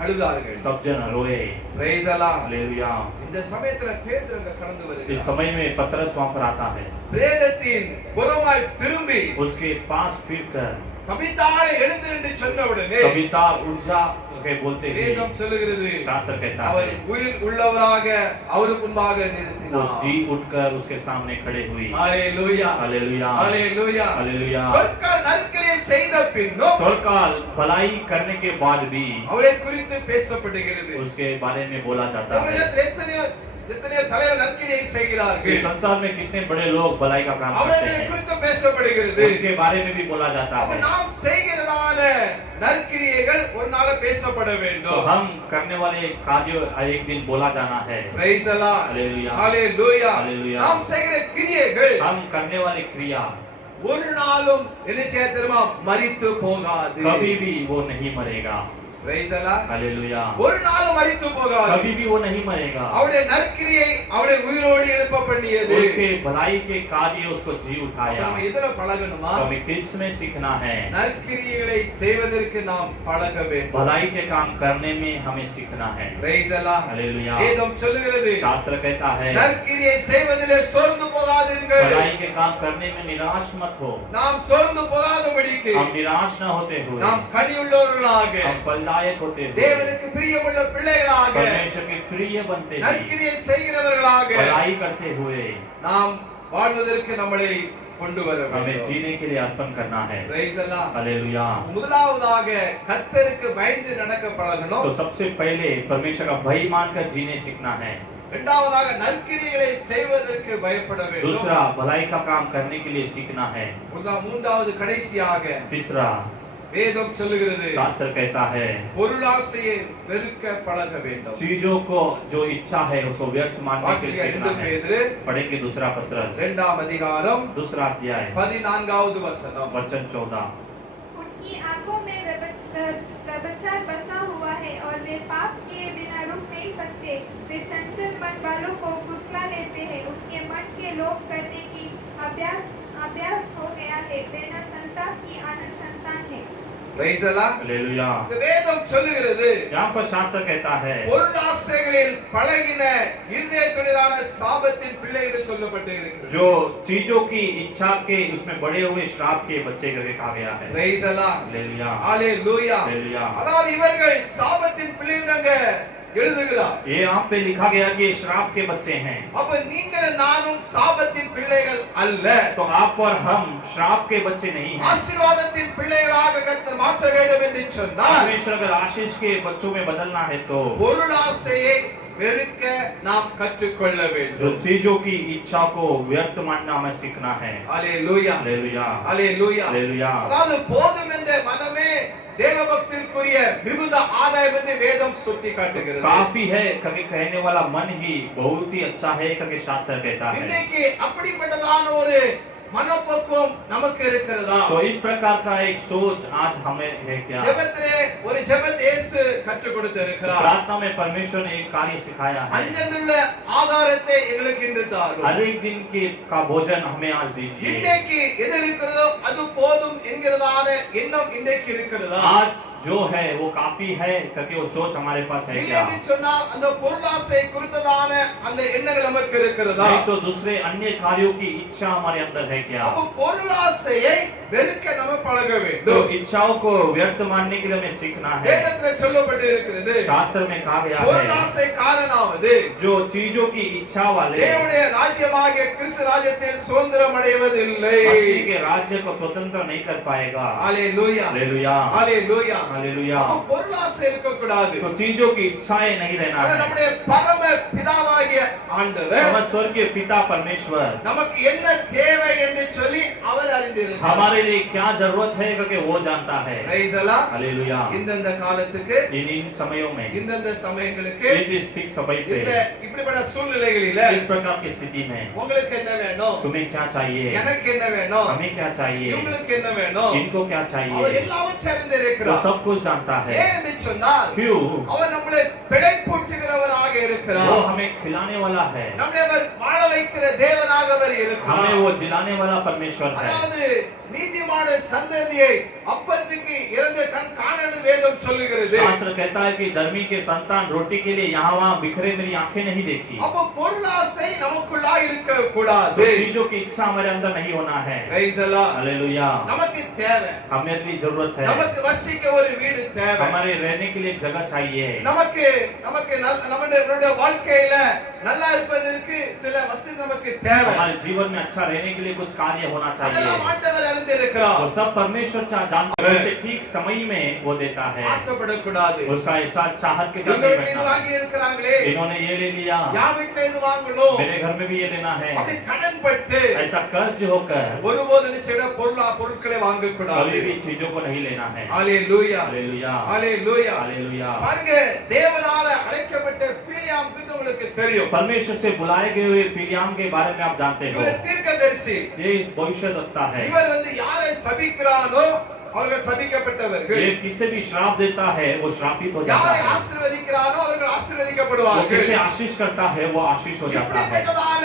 அழுதார்கள். सब जन रोए। பிரைஸ் அல்லாஹ். हालेलुया। இந்த சமயத்துல பேதுரு அங்க கடந்து इस வருகிறார். समय में पतरस वहां पर आता है, பிரேதத்தின் புறமாய் திரும்பி उसके पास फिर कर தபித்தாளை எழுந்து என்று சொன்ன உடனே तबीता उठ जा के बोलते ही வேதம் சொல்லுகிறது, शास्त्र कहता அவர் है உயிர் உள்ளவராக அவருக்கு முன்பாக वो நிறுத்தினார். जी उठकर उसके सामने खड़े हुई। ஹalleluya. हालेलुया। ஹalleluya. हालेलुया। தொற்கால் நற்கிரியை செய்த பின்னும் तोरकाल भलाई करने के बाद भी அவளை குறித்து பேசப்படுகிறது. उसके बारे में बोला जाता है। உலகத்தில் எத்தனையோ தலைவர் நற்கிரியை इस செய்கிறார்கள், संसार में कितने बड़े लोग भलाई का काम करते அவர்களை हैं, குறித்து பேசப்படுகிறது. उनके बारे में भी बोला जाता அப்ப है। நாம் செய்கிறதான நற்கிரியைகள் ஒரு நாள் பேசப்பட तो வேண்டும். हम करने वाले कार्य एक दिन बोला जाना है। பிரைஸ் அல்லாஹ். हालेलुया। ஹalleluya. ஹalleluya. நாம் செய்கிற கிரியைகள் हम करने वाली क्रिया ஒரு நாளும் என்ன செய்ய தெரியுமா? மரித்து போகாது. कभी भी वो नहीं मरेगा। Praise the Lord. हालेलुया। ஒரு நாளும் மரித்து போகாது. कभी भी वो नहीं मरेगा। அவருடைய நற்கிரியை அவருடைய உயிரோடு எழுப்ப பண்ணியது. उसके भलाई के कार्य उसको जी उठाया। நம்ம எதில பழகணுமா? तो हमें किसमें सीखना है? நற்கிரியைகளை செய்வதற்கு நாம் பழக வேண்டும். भलाई के काम करने में हमें सीखना है। Praise the Lord. हालेलुया। வேதம் சொல்லுகிறது शास्त्र कहता है நற்கிரியை செய்வதிலே சோர்ந்து போகாதீர்கள். भलाई के काम करने में निराश मत हो। நாம் சோர்ந்து போகாதபடிக்கு हम निराश न होते हुए நாம் கனியுள்ளவர்களாக हम फलदायक होते हुए தேவனுக்கு பிரியமுள்ள பிள்ளைகளாக परमेश्वर के प्रिय बनते हुए நற்கிரியை செய்கிறவர்களாக भलाई करते हुए நாம் வாழ்வதற்கு நம்மளை கொண்டு வர हमें வேண்டும். जीने के लिए अर्पण करना है। Praise the Lord. हालेलुया। முதலாவதாக கர்த்தருக்கு பயந்து நடக்க பழகணும். तो सबसे पहले परमेश्वर का भय मानकर जीने सीखना है। இரண்டாவதாக நற்கிரியைகளை செய்வதற்கு பயப்பட வேண்டும். दूसरा भलाई का काम करने के लिए सीखना है। மூன்றாவது கடைசியாக तीसरा வேதம் சொல்லுகிறது शास्त्र कहता है பொருளாசையை வெறுக்க பழக வேண்டும். चीजों को जो इच्छा है उसको व्यर्थ मानने के लिए வாசிக்க सीखना 2 है। பேதுரு पढ़ेंगे दूसरा पत्र 2ஆம் அதிகாரம் दूसरा अध्याय 14வது वचனம். वचन 14। उनकी आंखों में व्यभिचार बसा हुआ है और वे पाप किए बिना रुक नहीं सकते। वे चंचल मन वालों को फुसला लेते हैं। उनके मन के लोभ करने की अभ्यास हो गया है। वे न संतान की आनंद संतान है। Praise the Lord. हालेलुया। வேதம் சொல்லுகிறது यहाँ पर शास्त्र कहता है பொருளாசைகளில் பழகின இருதயத்துடையதான சாபத்தின் பிள்ளை என்று சொல்லப்பட்டு இருக்கிறது. जो चीजों की इच्छा के उसमें बड़े हुए श्राप के बच्चे करके कहा गया है। Praise the Lord. Hallelujah. Hallelujah. Hallelujah. அதாவது இவர்கள் சாபத்தின் பிள்ளைங்க எழுதுகிறார். ये यहाँ पे लिखा गया कि ये श्राप के बच्चे हैं। அப்ப நீங்கள் நானும் சாபத்தின் பிள்ளைகள் அல்ல. तो आप और हम श्राप के बच्चे नहीं हैं। ஆசீர்வாதத்தின் பிள்ளைகளாக கர்த்தர் மாற்ற வேண்டும் என்று சொன்னார். परमेश्वर अगर आशीष के बच्चों में बदलना है तो பொருளாசையை வெறுக்க நாம் கற்றுக்கொள்ள जो வேண்டும். चीजों की इच्छा को व्यर्थ मानना हमें सीखना है। ஹalleluya. हालेलुया। ஹalleluya. हालेलुया। அதாவது போதும் என்ற மனமே தேவபக்திற்குரிய மிகுந்த ஆதாயம் என்று வேதம் சுட்டி காட்டுகிறது. काफी है करके कहने वाला मन ही बहुत ही अच्छा है करके शास्त्र कहता है। இன்றைக்கு அப்படிப்பட்டதான ஒரு மனப்பக்குவம் நமக்கு இருக்கிறதா? तो इस प्रकार का एक सोच आज हमें है क्या? ஜெபத்திலே ஒரு ஜெபத்தை இயேசு கற்றுக் கொடுத்திருக்கிறார். प्रार्थना में परमेश्वर ने एक कार्य सिखाया है। அன்றன்றுள்ள ஆகாரத்தை எங்களுக்கு இன்று தாரும். हर एक दिन के का भोजन हमें आज दीजिए। இன்றைக்கு எது இருக்கிறதோ அது போதும் என்கிறதான எண்ணம் இன்றைக்கு இருக்கிறதா? आज जो है वो काफी है करके वो सोच हमारे पास है இல்லை क्या? என்று சொன்னால் அந்த பொருளாசை குறித்ததான அந்த எண்ணங்கள் நமக்கு இருக்கிறதா? नहीं तो दूसरे अन्य कार्यों की इच्छा हमारे अंदर है क्या? அப்ப பொருளாசையை வெறுக்க நம்ம பழக तो வேண்டும். इच्छाओं को व्यर्थ मानने के लिए हमें सीखना है। வேதத்தில் சொல்லப்பட்டு இருக்கிறது शास्त्र में कहा गया है பொருளாசை காரணமாவது जो चीजों की इच्छा वाले தேவனுடைய ராஜ்யமாகிய கிறிஸ்து ராஜ்யத்தில் சுதந்திரம் அடைவதில்லை. मसीह के राज्य को स्वतंत्र नहीं कर पाएगा। ஹalleluya. हालेलुया। ஹalleluya. हालेलुया। அப்ப பொருளாசை இருக்க கூடாது. तो चीजों की इच्छाएं नहीं रहना அது है। நம்முடைய பரம பிதாவாகிய ஆண்டவர் हमारे स्वर्गीय पिता परमेश्वर நமக்கு என்ன தேவை என்று சொல்லி அவர் அறிந்திருக்கிறார். हमारे लिए क्या जरूरत है करके वो जानता है। Praise the Lord. हालेलुया। இந்தந்த காலத்துக்கு इन समयों में இந்தந்த சமயங்களுக்கு इस ठीक समय पे இந்த இப்படிப்பட்ட சூழ்நிலைகளில इस प्रकार की स्थिति में உங்களுக்கு என்ன வேணும்? तुम्हें क्या चाहिए, எனக்கு என்ன வேணும்? हमें क्या चाहिए, இவங்களுக்கு என்ன வேணும்? इनको क्या அவர் चाहिए, எல்லாவற்றையும் वो அறிந்திருக்கிறார். सब कुछ जानता है। ஏன் என்று சொன்னால் क्यों? அவர் நம்மளை பிழைப்பூட்டுகிறவராக वो இருக்கிறார். हमें खिलाने वाला है, நம்மளை அவர் வாழ வைக்கிற தேவனாக அவர் हमें இருக்கிறார். वो जिलाने वाला परमेश्वर है। அதாவது நீதிமான சந்ததியை அப்பத்துக்கு இறந்த கண் காணல் வேதம் சொல்லுகிறது. शास्त्र कहता है कि धर्मी के संतान रोटी के लिए यहाँ वहाँ बिखरे मेरी आंखें नहीं देखी। அப்ப பொருளாசை நமக்குள்ளா இருக்க तो கூடாது. चीजों की इच्छा हमारे अंदर नहीं होना है। Praise the Lord. हालेलुया। நமக்கு தேவை. हमें भी जरूरत है, நமக்கு வசிக்க ஒரு வீடு தேவை. हमारे रहने के लिए एक जगह चाहिए, நமக்கு நமக்கு நம்மளுடைய வாழ்க்கையில நல்லா இருப்பதற்கு சில வசதி நமக்கு தேவை. हमारे जीवन में अच्छा रहने के लिए कुछ कार्य होना அதெல்லாம் चाहिए। ஆண்டவர் அறிந்திருக்கிறார். वो सब परमेश्वर जानता है, उसे ठीक समय में वो देता है। ஆசைப்படக்கூடாது. उसका ऐसा चाहत के साथ இவங்க नहीं வீட்டுல இது बैठना। வாங்கி இருக்கிறாங்களே, इन्होंने ये ले लिया, யார் வீட்டுல இது வாங்கணும், मेरे घर में भी ये लेना है, அப்படி கடன் பட்டு ऐसा कर्ज होकर ஒருபோதும் நிச்சய பொருட்களை வாங்க கூடாது. कभी भी चीजों को नहीं लेना है। ஹalleluya. हालेलुया। ஹalleluya. हालेलुया। பாருங்க, தேவனால அழைக்கப்பட்ட பிலியாம் குறித்து உங்களுக்கு தெரியும். परमेश्वर से बुलाए गए हुए बिलियाम के बारे में आप जानते हो। இவர் தீர்க்கதரிசி. ये भविष्य दत्ता है। இவர் யாரை சபிக்கிறானோ அவர்கள் சபிக்கப்பட்டவர்கள். ये किसे भी श्राप देता है वो श्रापित हो जाता யாரை है, ஆசீர்வதிக்கிறானோ அவர்கள் वो ஆசீர்வதிக்கப்படுவார்கள். किसे आशीष करता है वो आशीष हो जाता है। இப்படிப்பட்டதான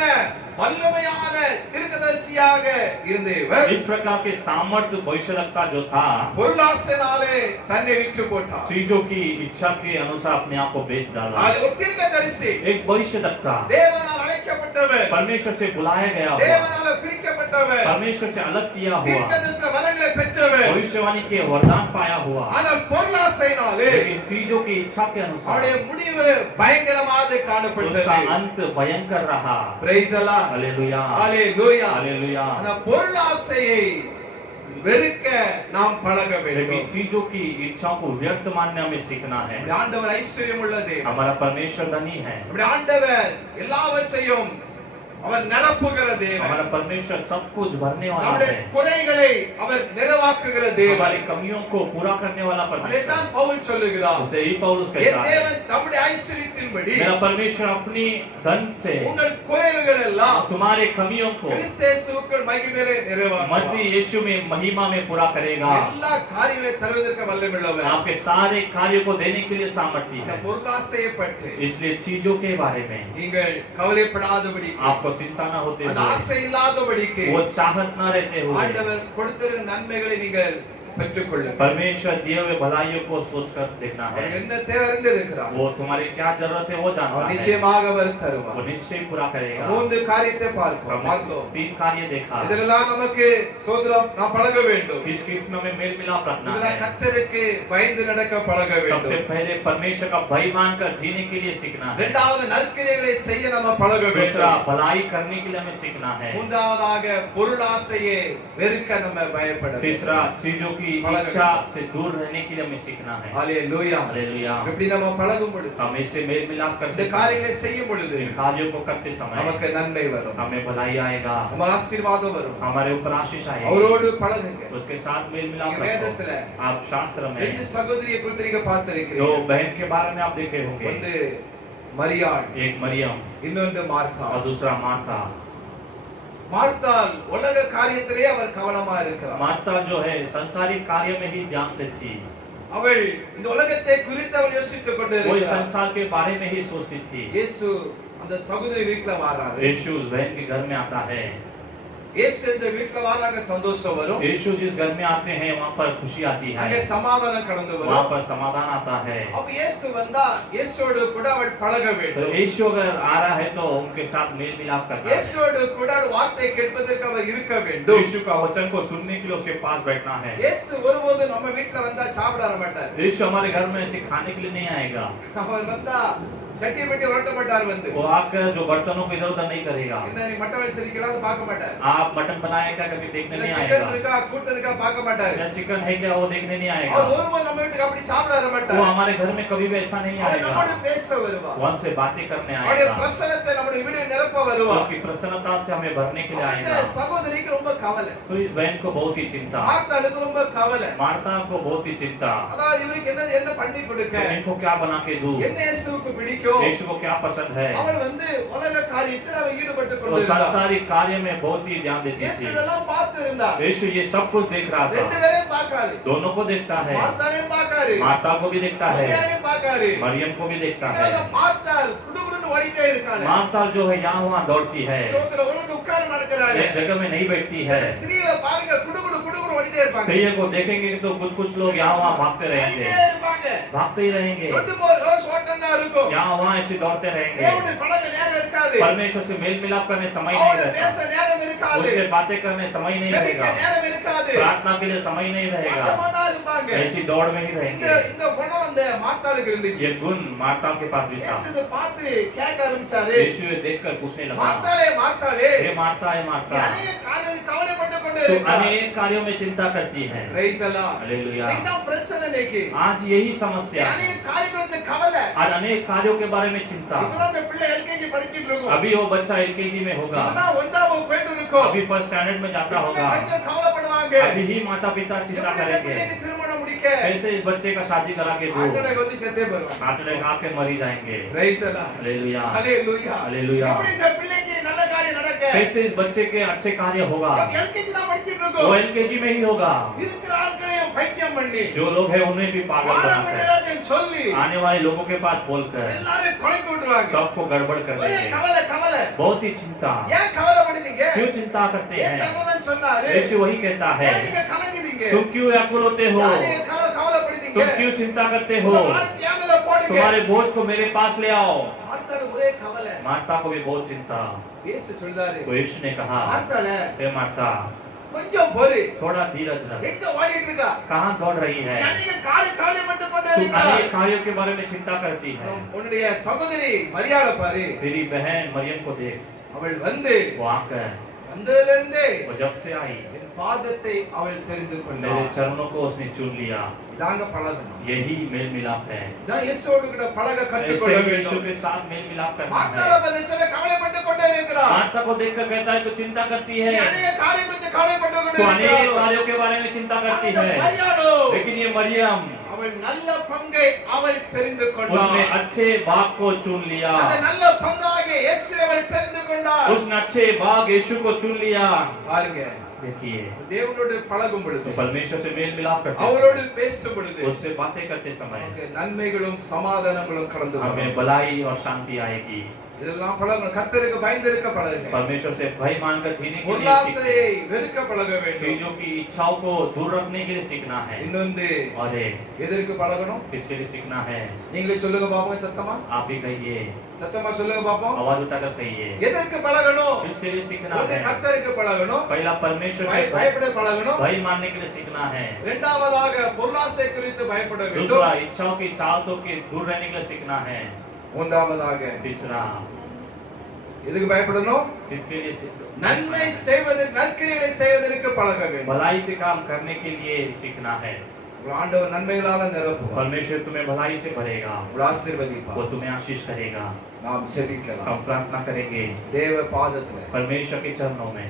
வல்லமையான தீர்க்கதரிசியாக இருந்த இவர் इस प्रकार के सामर्थ्य भविष्यवक्ता जो था, பொருளாசையினாலே தன்னை விற்று போட்டார். चीजों की इच्छा के अनुसार अपने आप को बेच डाला। அது ஒரு தீர்க்கதரிசி, एक भविष्यवक्ता தேவனால் அழைக்கப்பட்டவர், परमेश्वर से बुलाया गया हुआ, தேவனால பிரிக்கப்பட்டவர், परमेश्वर से अलग किया हुआ, தீர்க்கதரிசன வரங்களை பெற்றவர். भविष्यवाणी के वरदान पाया हुआ, ஆனால் பொருளாசையினாலே लेकिन चीजों की इच्छा के अनुसार அவருடைய முடிவு பயங்கரமாக उसका காணப்பட்டது. अंत भयंकर रहा। Praise the Lord. Hallelujah, Hallelujah. Hallelujah. அந்த பொருளாசையை வெறுக்க நாம் பழக लेकिन வேண்டும். चीजों की इच्छाओं को व्यर्थ मानने हमें सीखना है। நம்முடைய ஆண்டவர் ஐஸ்வர்யம் உள்ள தேவன். हमारा परमेश्वर धनी है, நம்முடைய ஆண்டவர் எல்லாவற்றையும் அவர் நிரப்புகிற தேவன். हमारा परमेश्वर सब कुछ भरने वाला நம்முடைய है, குறைகளை அவர் நிறைவாக்குகிற தேவன். हमारी कमियों को पूरा करने वाला परमेश्वर। அதைத்தான் பவுல் சொல்லுகிறார். उसे ही पौलुस என் कहता है, தேவன் தம்முடைய ஐஸ்வர்யத்தின்படி मेरा परमेश्वर अपनी धन से உங்கள் குறைவுகள் எல்லாம் तुम्हारे कमियों को கிறிஸ்து இயேசுவுக்குள் மகிமையிலே நிறைவாக்குவார். मसीह यीशु में महिमा में पूरा करेगा। எல்லா காரியங்களை தருவதற்கு வல்லமையுள்ளவர். आपके सारे कार्यों को देने के लिए सामर्थ्य இந்த है। பொருளாசையை பற்றி इसलिए चीजों के बारे में நீங்கள் கவலைப்படாதபடி, आपको चिंता न होते அந்த हुए, ஆசை இல்லாதபடிக்கு वो चाहत न रहते हुए, ஆண்டவர் கொடுத்திருக்கிற நன்மைகளை நீங்கள் பெற்றுக்கொள்ளுங்கள். परमेश्वर दिए हुए भलाइयों को सोचकर देखना है। அவர் என்ன தேவை அறிந்திருக்கிறார். वो तुम्हारी क्या जरूरत है वो जानता அவர் है, நிச்சயமாக அவர் वो தருவார். निश्चय पूरा करेगा। மூன்று காரியத்தை பார்த்தோம். हमने 3 कार्य देखा, இதெல்லாம் நமக்கு சோதரம் நாம் பழக வேண்டும். किस किस में हमें मेल मिलाप रखना இதெல்லாம் है। கர்த்தருக்கு பயந்து நடக்க பழக सबसे வேண்டும். पहले परमेश्वर का भय मानकर जीने के लिए सीखना है। இரண்டாவது நற்கிரியைகளை செய்ய நம்ம பழக दूसरा வேண்டும். भलाई करने के लिए हमें सीखना है। மூன்றாவதாக பொருளாசையை வெறுக்க நம்ம பயப்பட வேண்டும். तीसरा चीजों की इच्छा से दूर रहने के लिए हमें सीखना है। ஹalleluya. हालेलुया। இப்படி நம்ம பழகும் பொழுது, हम इससे मेल मिलाप இந்த करते समय, காரியங்களை செய்யும் பொழுது इन कार्यों को करते समय நமக்கு நன்மை வரும். हमें भलाई आएगा, நம்ம ஆசீர்வாதம் வரும். हमारे ऊपर आशीष आएगी। அவரோடு பழகுங்க. उसके साथ मेल मिलाप நீங்க रखो। வேதத்துல आप शास्त्र ரெண்டு में சகோதரியை குறித்து நீங்க दो பார்த்திருக்கிறீங்க. बहन के बारे में आप देखे होंगे, ஒன்று மரியாள், एक मरियम இன்னொன்று மார்த்தா. और दूसरा मार्था। மார்த்தாள் உலக காரியத்திலே அவர் கவனமா இருக்கிறார். मार्था जो है संसारिक कार्य में ही ध्यान से थी, அவள் இந்த உலகத்தை குறித்து அவள் யோசித்துக் கொண்டு वो इस இருக்கிறார். संसार के बारे में ही सोचती थी। இயேசு அந்த சகோதரி வீட்ல வராரு. यीशु उस बहन के घर में आता है। இயேசு இந்த வீட்ல வராங்க, சந்தோஷம் வரும். यीशु जिस घर में आते हैं वहाँ पर खुशी आती அங்கே है, சமாதானம் கடந்து वहाँ வரும். पर समाधान आता है। அப்ப இயேசு வந்தா இயேசுவோடு கூட அவள் பழக तो வேண்டும். यीशु अगर आ रहा है तो उनके साथ मेल मिलाप करना है। இயேசுவோடு கூட வார்த்தை கேட்பதற்கு அவர் இருக்க வேண்டும். यीशु का वचन को सुनने के लिए उसके पास बैठना है। இயேசு ஒருபோது நம்ம வீட்ல வந்தா சாப்பிட வர மாட்டார். यीशु हमारे घर में ऐसे खाने के लिए नहीं आएगा, அவர் வந்தா சட்டி பெட்டி உரட்ட மாட்டார். வந்து वो आकर जो बर्तनों को इधर उधर नहीं करेगा। என்ன நீ மட்டன் வச்சிருக்கீங்களா பார்க்க மாட்டார். आप मटन बनाए क्या कभी देखने नहीं சிக்கன் आएगा, இருக்கா கூட்டு இருக்கா பார்க்க மாட்டார். या चिकन है क्या वो देखने नहीं அவர் आएगा। ஒருபோது நம்ம வீட்டுக்கு அப்படி சாப்பிட வர वो மாட்டார். हमारे घर में कभी भी ऐसा नहीं அவர் आएगा, நம்மோடு பேச வருவார். वो हमसे बातें करने அவருடைய आएगा, பிரசன்னத்தை நம்முடைய வீடு நிரப்ப तो வருவார். उसकी प्रसन्नता से हमें भरने के लिए இந்த आएगा। சகோதரிக்கு ரொம்ப கவலை. तो इस बहन को बहुत ही चिंता, மார்த்தாளுக்கு ரொம்ப கவலை. मार्था को बहुत ही चिंता, அதாவது இவருக்கு என்ன என்ன பண்ணி கொடுக்க, तो इनको क्या बना के दूं, என்ன இயேசுவுக்கு பிடிக்கும். यीशु को क्या पसंद है। அவள் வந்து உலக காரியத்தில் அவள் ஈடுபட்டு वो கொண்டிருந்தார். सांसारिक कार्य में बहुत ही ध्यान देती இயேசு थी। இதெல்லாம் பார்த்து இருந்தார். यीशु ये सब कुछ देख रहा ரெண்டு था, பேரையும் பார்க்காரு. दोनों को देखता है, மார்த்தாளையும் பார்க்காரு. मार्था को भी देखता है, மரியாளையும் பார்க்காரு. मरियम को भी देखता இந்த है। மார்த்தாள் குடுகுடுன்னு ஓடிட்டே இருக்காளே. मार्था जो है यहाँ वहाँ दौड़ती है, சோதர உலக உட்கார நடக்கறாளே. एक जगह में नहीं बैठती சில है। ஸ்திரீகளை பாருங்க குடுகுடு குடுகுடு ஓடிட்டே இருப்பாங்க. कईयों को देखेंगे तो कुछ लोग यहाँ वहाँ भागते रहेंगे, ஓடிட்டே இருப்பாங்க. भागते ही रहेंगे, ரெண்டு மூணு ரோஸ் ஓட்டம் தான் இருக்கும். यहाँ वहाँ ऐसे दौड़ते रहेंगे। தேவனுடைய பழக நேரம் இருக்காது. परमेश्वर से मेल मिलाप करने समय नहीं அவருடைய பேச रहता, நேரம் இருக்காது. उससे बातें करने समय नहीं ஜெபிக்க रहेगा, நேரம் இருக்காது. प्रार्थना के लिए समय नहीं रहेगा, ஓட்டமா தான் இருப்பாங்க. ऐसी दौड़ में ही இந்த रहेंगे। இந்த குணம் அந்த மார்த்தாளுக்கு இருந்துச்சு. ये गुण मार्था के पास भी था। இயேசு இதை பார்த்து கேட்க ஆரம்பிச்சாரு. यीशु ये देखकर पूछने लगा, மார்த்தாளே மார்த்தாளே, हे मार्था, हे நீ मार्था, அநேக காரியங்களில் கவலைப்பட்டு கொண்டு तो இருக்கிறாய். अनेक कार्यों में चिंता करती है। Praise the Lord. हालेलुया। இதுதான் பிரச்சனை இன்னைக்கு. आज यही நீ समस्या है, அநேக காரியங்களுக்கு கவலை. आज अनेक कार्यों के बारे में चिंता। இப்பதான் இந்த பிள்ளை எல்கேஜி படிச்சிட்டு இருக்கும். अभी वो बच्चा एलकेजी में होगा, இப்பதான் ஒன்றாம் வகுப்பு போயிட்டு இருக்கும். अभी फर्स्ट स्टैंडर्ड में जाता இப்பவே होगा, கொஞ்சம் கவலைப்படுவாங்க. अभी ही माता पिता चिंता எப்படி இந்த करेंगे, பிள்ளைக்கு திருமணம் முடிக்க कैसे इस बच्चे का शादी करा के दो, ஆண்டவரை வந்து செத்தே போயிடுவாங்க. हार्ट अटैक आके मरी जाएंगे। Praise the Lord. Hallelujah, Hallelujah. Hallelujah. எப்படி இந்த பிள்ளைக்கு நல்ல காரியம் நடக்க? कैसे इस बच्चे के अच्छे कार्य होगा, எல்கேஜி தான் படிச்சிட்டு वो இருக்கும். एलकेजी में ही होगा, இருக்கிற ஆட்களையும் மாயம் பண்ணி जो लोग हैं उन्हें भी पागल வானம் बनाते हैं, எல்லாத்தையும் சொல்லி आने वाले लोगों के पास बोलकर எல்லாரையும் கொலை போட்டுருவாங்க. सबको गड़बड़ कर ஒரே देंगे। கவலை கவலை. बहुत ही चिंता, ஏன் கவலைப்படுறீங்க? क्यों चिंता करते ஏசு हैं? அதான் சொன்னாரு. यीशु वही कहता है, ஏன் நீங்க கலங்குறீங்க? तुम क्यों व्याकुल होते हो, ஏன் நீங்க கவலைப்படுறீங்க? तुम क्यों चिंता करते हो, உங்க பாரத்தை என் மேல போடுங்க. तुम्हारे बोझ को मेरे पास ले आओ। மார்த்தால ஒரே கவலை. मार्था को भी बहुत चिंता, இயேசு சொல்றாரு. तो यीशु ने कहा, மார்த்தால हे मार्था, கொஞ்சம் பொறு. थोड़ा धीरज रख, எங்க ஓடிட்டு இருக்கா? कहाँ दौड़ रही है, நீங்க காலை மட்டும் கொண்டே तुम இருக்கா? अनेक कार्यों के बारे में चिंता करती है। உன்னுடைய சகோதரி மரியாதை பாரு. तेरी बहन मरियम को देख, அவள் வந்து वो आकर, வந்ததிலிருந்தே वो जब से आई, என் பாதத்தை அவள் தெரிந்து मेरे கொண்டாள். चरणों को उसने चुन लिया। இதாங்க பழகணும். यही मेल मिलाप है, நான் இயேசுவோடு கூட பழக ऐसे கற்றுக்கொள்ள ही यीशु வேண்டும். के साथ मेल मिलाप करना மார்த்தால है। பதிச்சல கவலைப்பட்டு கொண்டே இருக்கிறார். मार्था को देखकर कहता है, तो चिंता करती है, அநேக காரியம் கொஞ்சம் கவலைப்பட்டு கொண்டே तो अनेक இருக்கிறார். कार्यों के बारे में चिंता करती அந்த है, மரியாளோ लेकिन ये मरियम, அவள் நல்ல பங்கை அவள் தெரிந்து उसने கொண்டாள். अच्छे भाग को चुन लिया, அந்த நல்ல பங்காகிய இயேசுவை அவள் தெரிந்து கொண்டாள். उसने अच्छे भाग यीशु को चुन लिया। பாருங்க, देखिए, தேவனோடு பழகும் तो பொழுது, परमेश्वर से मेल मिलाप करते அவரோடு பேசும் பொழுது समय, उससे बातें करते समय நமக்கு நன்மைகளும் சமாதானங்களும் கடந்து வரும். हमें भलाई और शांति आएगी। இதெல்லாம் பழகணும். கர்த்தருக்கு பயந்திருக்க பழகுங்க. परमेश्वर से भय मानकर जीने के लिए உல்லாசையை வெறுக்க பழக வேண்டும். चीजों की इच्छाओं को दूर रखने के लिए सीखना है। இன்னொன்று और एक எதற்கு பழகணும்? किसके लिए सीखना है? நீங்களே சொல்லுங்க பாப்போம் சத்தமா. आप ही कहिए, சத்தமா சொல்லுங்க பாப்போம். आवाज उठाकर कहिए, எதற்கு பழகணும்? किसके लिए सीखना ஒன்று है? கர்த்தருக்கு பழகணும். पहला परमेश्वर से பயப்பட பழகணும். भय मानने के लिए सीखना है। இரண்டாவதாக பொருளாசை குறித்து பயப்பட வேண்டும். दूसरा, इच्छाओं की चाहतों के दूर रहने के लिए सीखना है। மூன்றாவதாக तीसरा, எதுக்கு பயப்படணும்? किसके लिए सीखना? நன்மை செய்வதற்கு, நற்கிரியைகளை செய்வதற்கு பழக வேண்டும். भलाई के काम करने के लिए सीखना है। உங்கள் ஆண்டவர் நன்மைகளால நிரப்புவார். परमेश्वर तुम्हें भलाई से भरेगा, உங்களை ஆசீர்வதிப்பார். वो तुम्हें आशीष करेगा। நாம் ஜெபிக்கலாம். हम प्रार्थना करेंगे தேவ பாதத்துல परमेश्वर के चरणों में,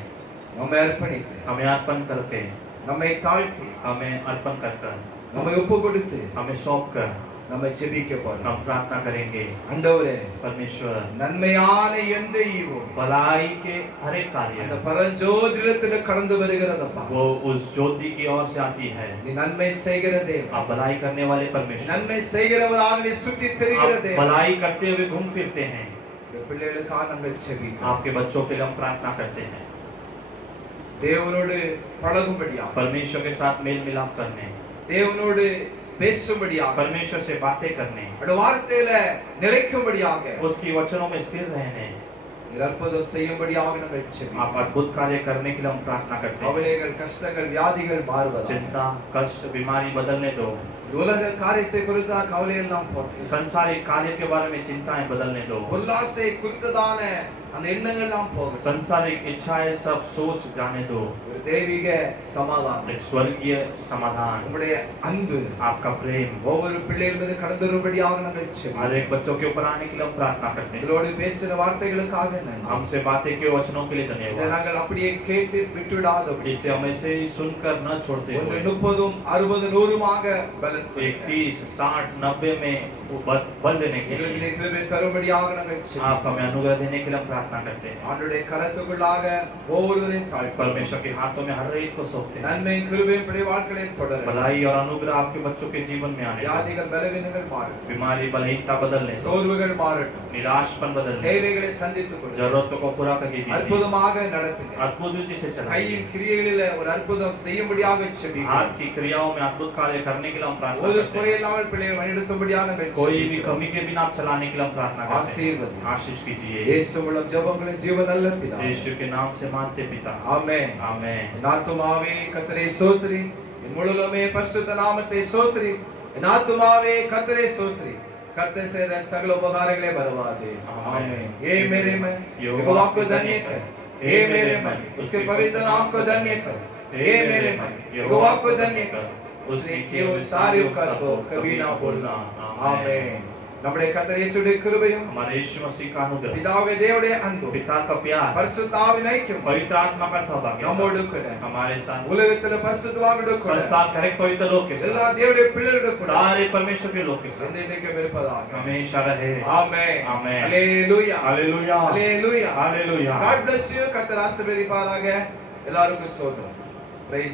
நம்மை அர்ப்பணித்து, हमें अर्पण करके, நம்மை தாழ்த்தி, हमें अर्पण कर कर, நம்மை ஒப்பு கொடுத்து, हमें सौंप कर நம்மை ஜெபிக்க போறோம். हम प्रार्थना करेंगे। ஆண்டவரே, परमेश्वर, நன்மையான எந்த ஈவும் भलाई के हर एक அந்த कार्य பரஞ்சோதிடத்துல கடந்து வருகிறதப்பா. वो उस ज्योति की ओर से आती है। நீ நன்மை செய்கிற தேவன். आप भलाई करने वाले परमेश्वर, நன்மை செய்கிறவராக நீ சுற்றி திரிகிற आप தேவன். भलाई करते हुए घूम फिरते हैं। இந்த பிள்ளைகளுக்காக நாங்கள் ஜெபிக்கிறோம். आपके बच्चों के लिए हम प्रार्थना करते हैं, தேவனோடு பழகும்படியாக, परमेश्वर के साथ मेल मिलाप करने, தேவனோடு பேசும்படியாக, परमेश्वर से बातें करने, அவருடைய வார்த்தையில நிலைக்கும்படியாக, उसकी वचनों में स्थिर रहने, நீர் அற்புதம் செய்யும்படியாக நாங்கள் ஜெபிக்கிறோம். आप अद्भुत कार्य करने के लिए हम प्रार्थना करते हैं। கவலைகள், கஷ்டங்கள், வியாதிகள் மாறுவதாக. चिंता, कष्ट, बीमारी बदलने दो। உலக காரியத்தை குறித்த கவலை எல்லாம் போட்டு, संसारिक कार्य के बारे में चिंताएं बदलने दो। உல்லாசை குறித்ததான அந்த எண்ணங்கள் எல்லாம் போகும். संसारिक इच्छाएं सब सोच जाने दो। ஒரு தெய்வீக சமாதானம், एक स्वर्गीय समाधान, உம்முடைய अன்பு आपका प्रेम ஒவ்வொரு பிள்ளைகள் மீது கடந்து வரும்படியாக நாங்கள் हर ஜெபிக்கிறோம். एक बच्चों के ऊपर आने के लिए हम प्रार्थना करते हैं। இதோடு பேசின வார்த்தைகளுக்காக நன்றி. हमसे बातें के वचनों के लिए இதை धन्यवाद, நாங்கள் அப்படியே கேட்டு விட்டுவிடாதபடி जिसे हम ऐसे ही सुनकर न छोड़ते ஒன்று हुए 30, 60, 100மாக பலன் கொடுங்க. 30, 60, 90 में वो बल देने के எங்களுக்கு लिए நீர் கிருபை தரும்படியாக நாங்கள் आप ஜெபிக்கிறோம். हमें अनुग्रह देने के लिए हम प्रार्थना करते हैं। ஆண்டவருடைய கரத்துக்குள்ளாக ஒவ்வொருவரையும் தாழ்த்துகிறோம். परमेश्वर के हाथों में हर एक को सौंपते हैं। நன்மையும் கிருபையும் பிள்ளை வாழ்க்கையிலும் தொடரும். भलाई और अनुग्रह आपके बच्चों के जीवन में आने दो। வியாதிகள், பலவீனங்கள் மாறட்டும். बीमारी, बलहीनता बदलने दो। சோர்வுகள் மாறட்டும். निराशपन बदलने दो। தேவைகளை சந்தித்துக் கொள்ளுங்கள். जरूरतों को पूरा कर दीजिए। அற்புதமாக நடத்துங்க. अद्भुत रीति से चलाइए। கையின் கிரியைகளில ஒரு அற்புதம் செய்யும்படியாக ஜெபிக்கிறோம். हाथ की क्रियाओं में अद्भुत कार्य करने के लिए हम प्रार्थना ஒரு करते हैं। குறையில்லாமல் பிள்ளைகளை வழிநடத்தும்படியாக நாங்கள் कोई भी ஜெபிக்கிறோம். कमी के बिना आप चलाने के लिए हम प्रार्थना करते हैं। ஆசீர்வதி. आशीष कीजिए இயேசு மூலம் ஜெபங்களின் ஜீவ நல்ல பிதாவே. यीशु के नाम से मानते पिता, ஆமென். आमेन। என் ஆத்துமாவே கர்த்தரை ஸ்தோத்திரி, என் முழுமே பரிசுத்த நாமத்தை ஸ்தோத்திரி. என் ஆத்துமாவே கர்த்தரை ஸ்தோத்திரி, கர்த்தர் செய்த சகல உபகாரங்களே மறவாதே. आमेन। ये मेरे मन यहोवा को धन्य कर, ये मेरे मन उसके पवित्र नाम को धन्य कर, ये मेरे मन यहोवा को धन्य कर, उसने किए हुए सारे उपकार को कभी ना भूलना। आमेन। நம்முடைய கர்த்தர் இயேசுவின் கிருபையும், हमारे यीशु मसीह का अनुग्रह, பிதாவே தேவனுடைய அன்பும், पिता का प्यार, பரிசுத்த ஆவியின் ஐக்கியமும் पवित्र आत्मा का सहभागिता நம்மோடு கூட, हमारे साथ, உலகத்தில பரிசுத்தவான்களோடு கூட, संसार के हर एक पवित्र लोग के எல்லா साथ, தேவனுடைய பிள்ளைகளோடு கூட सारे परमेश्वर के लोग के साथ என்றென்றைக்கும் இருப்பதாக. हमेशा रहे। Amen. Amen. Hallelujah. Hallelujah, hallelujah. Hallelujah. God bless you. கர்த்தர் ஆசீர்வதிப்பாராக. எல்லாருக்கும் ஸ்தோத்திரம். Praise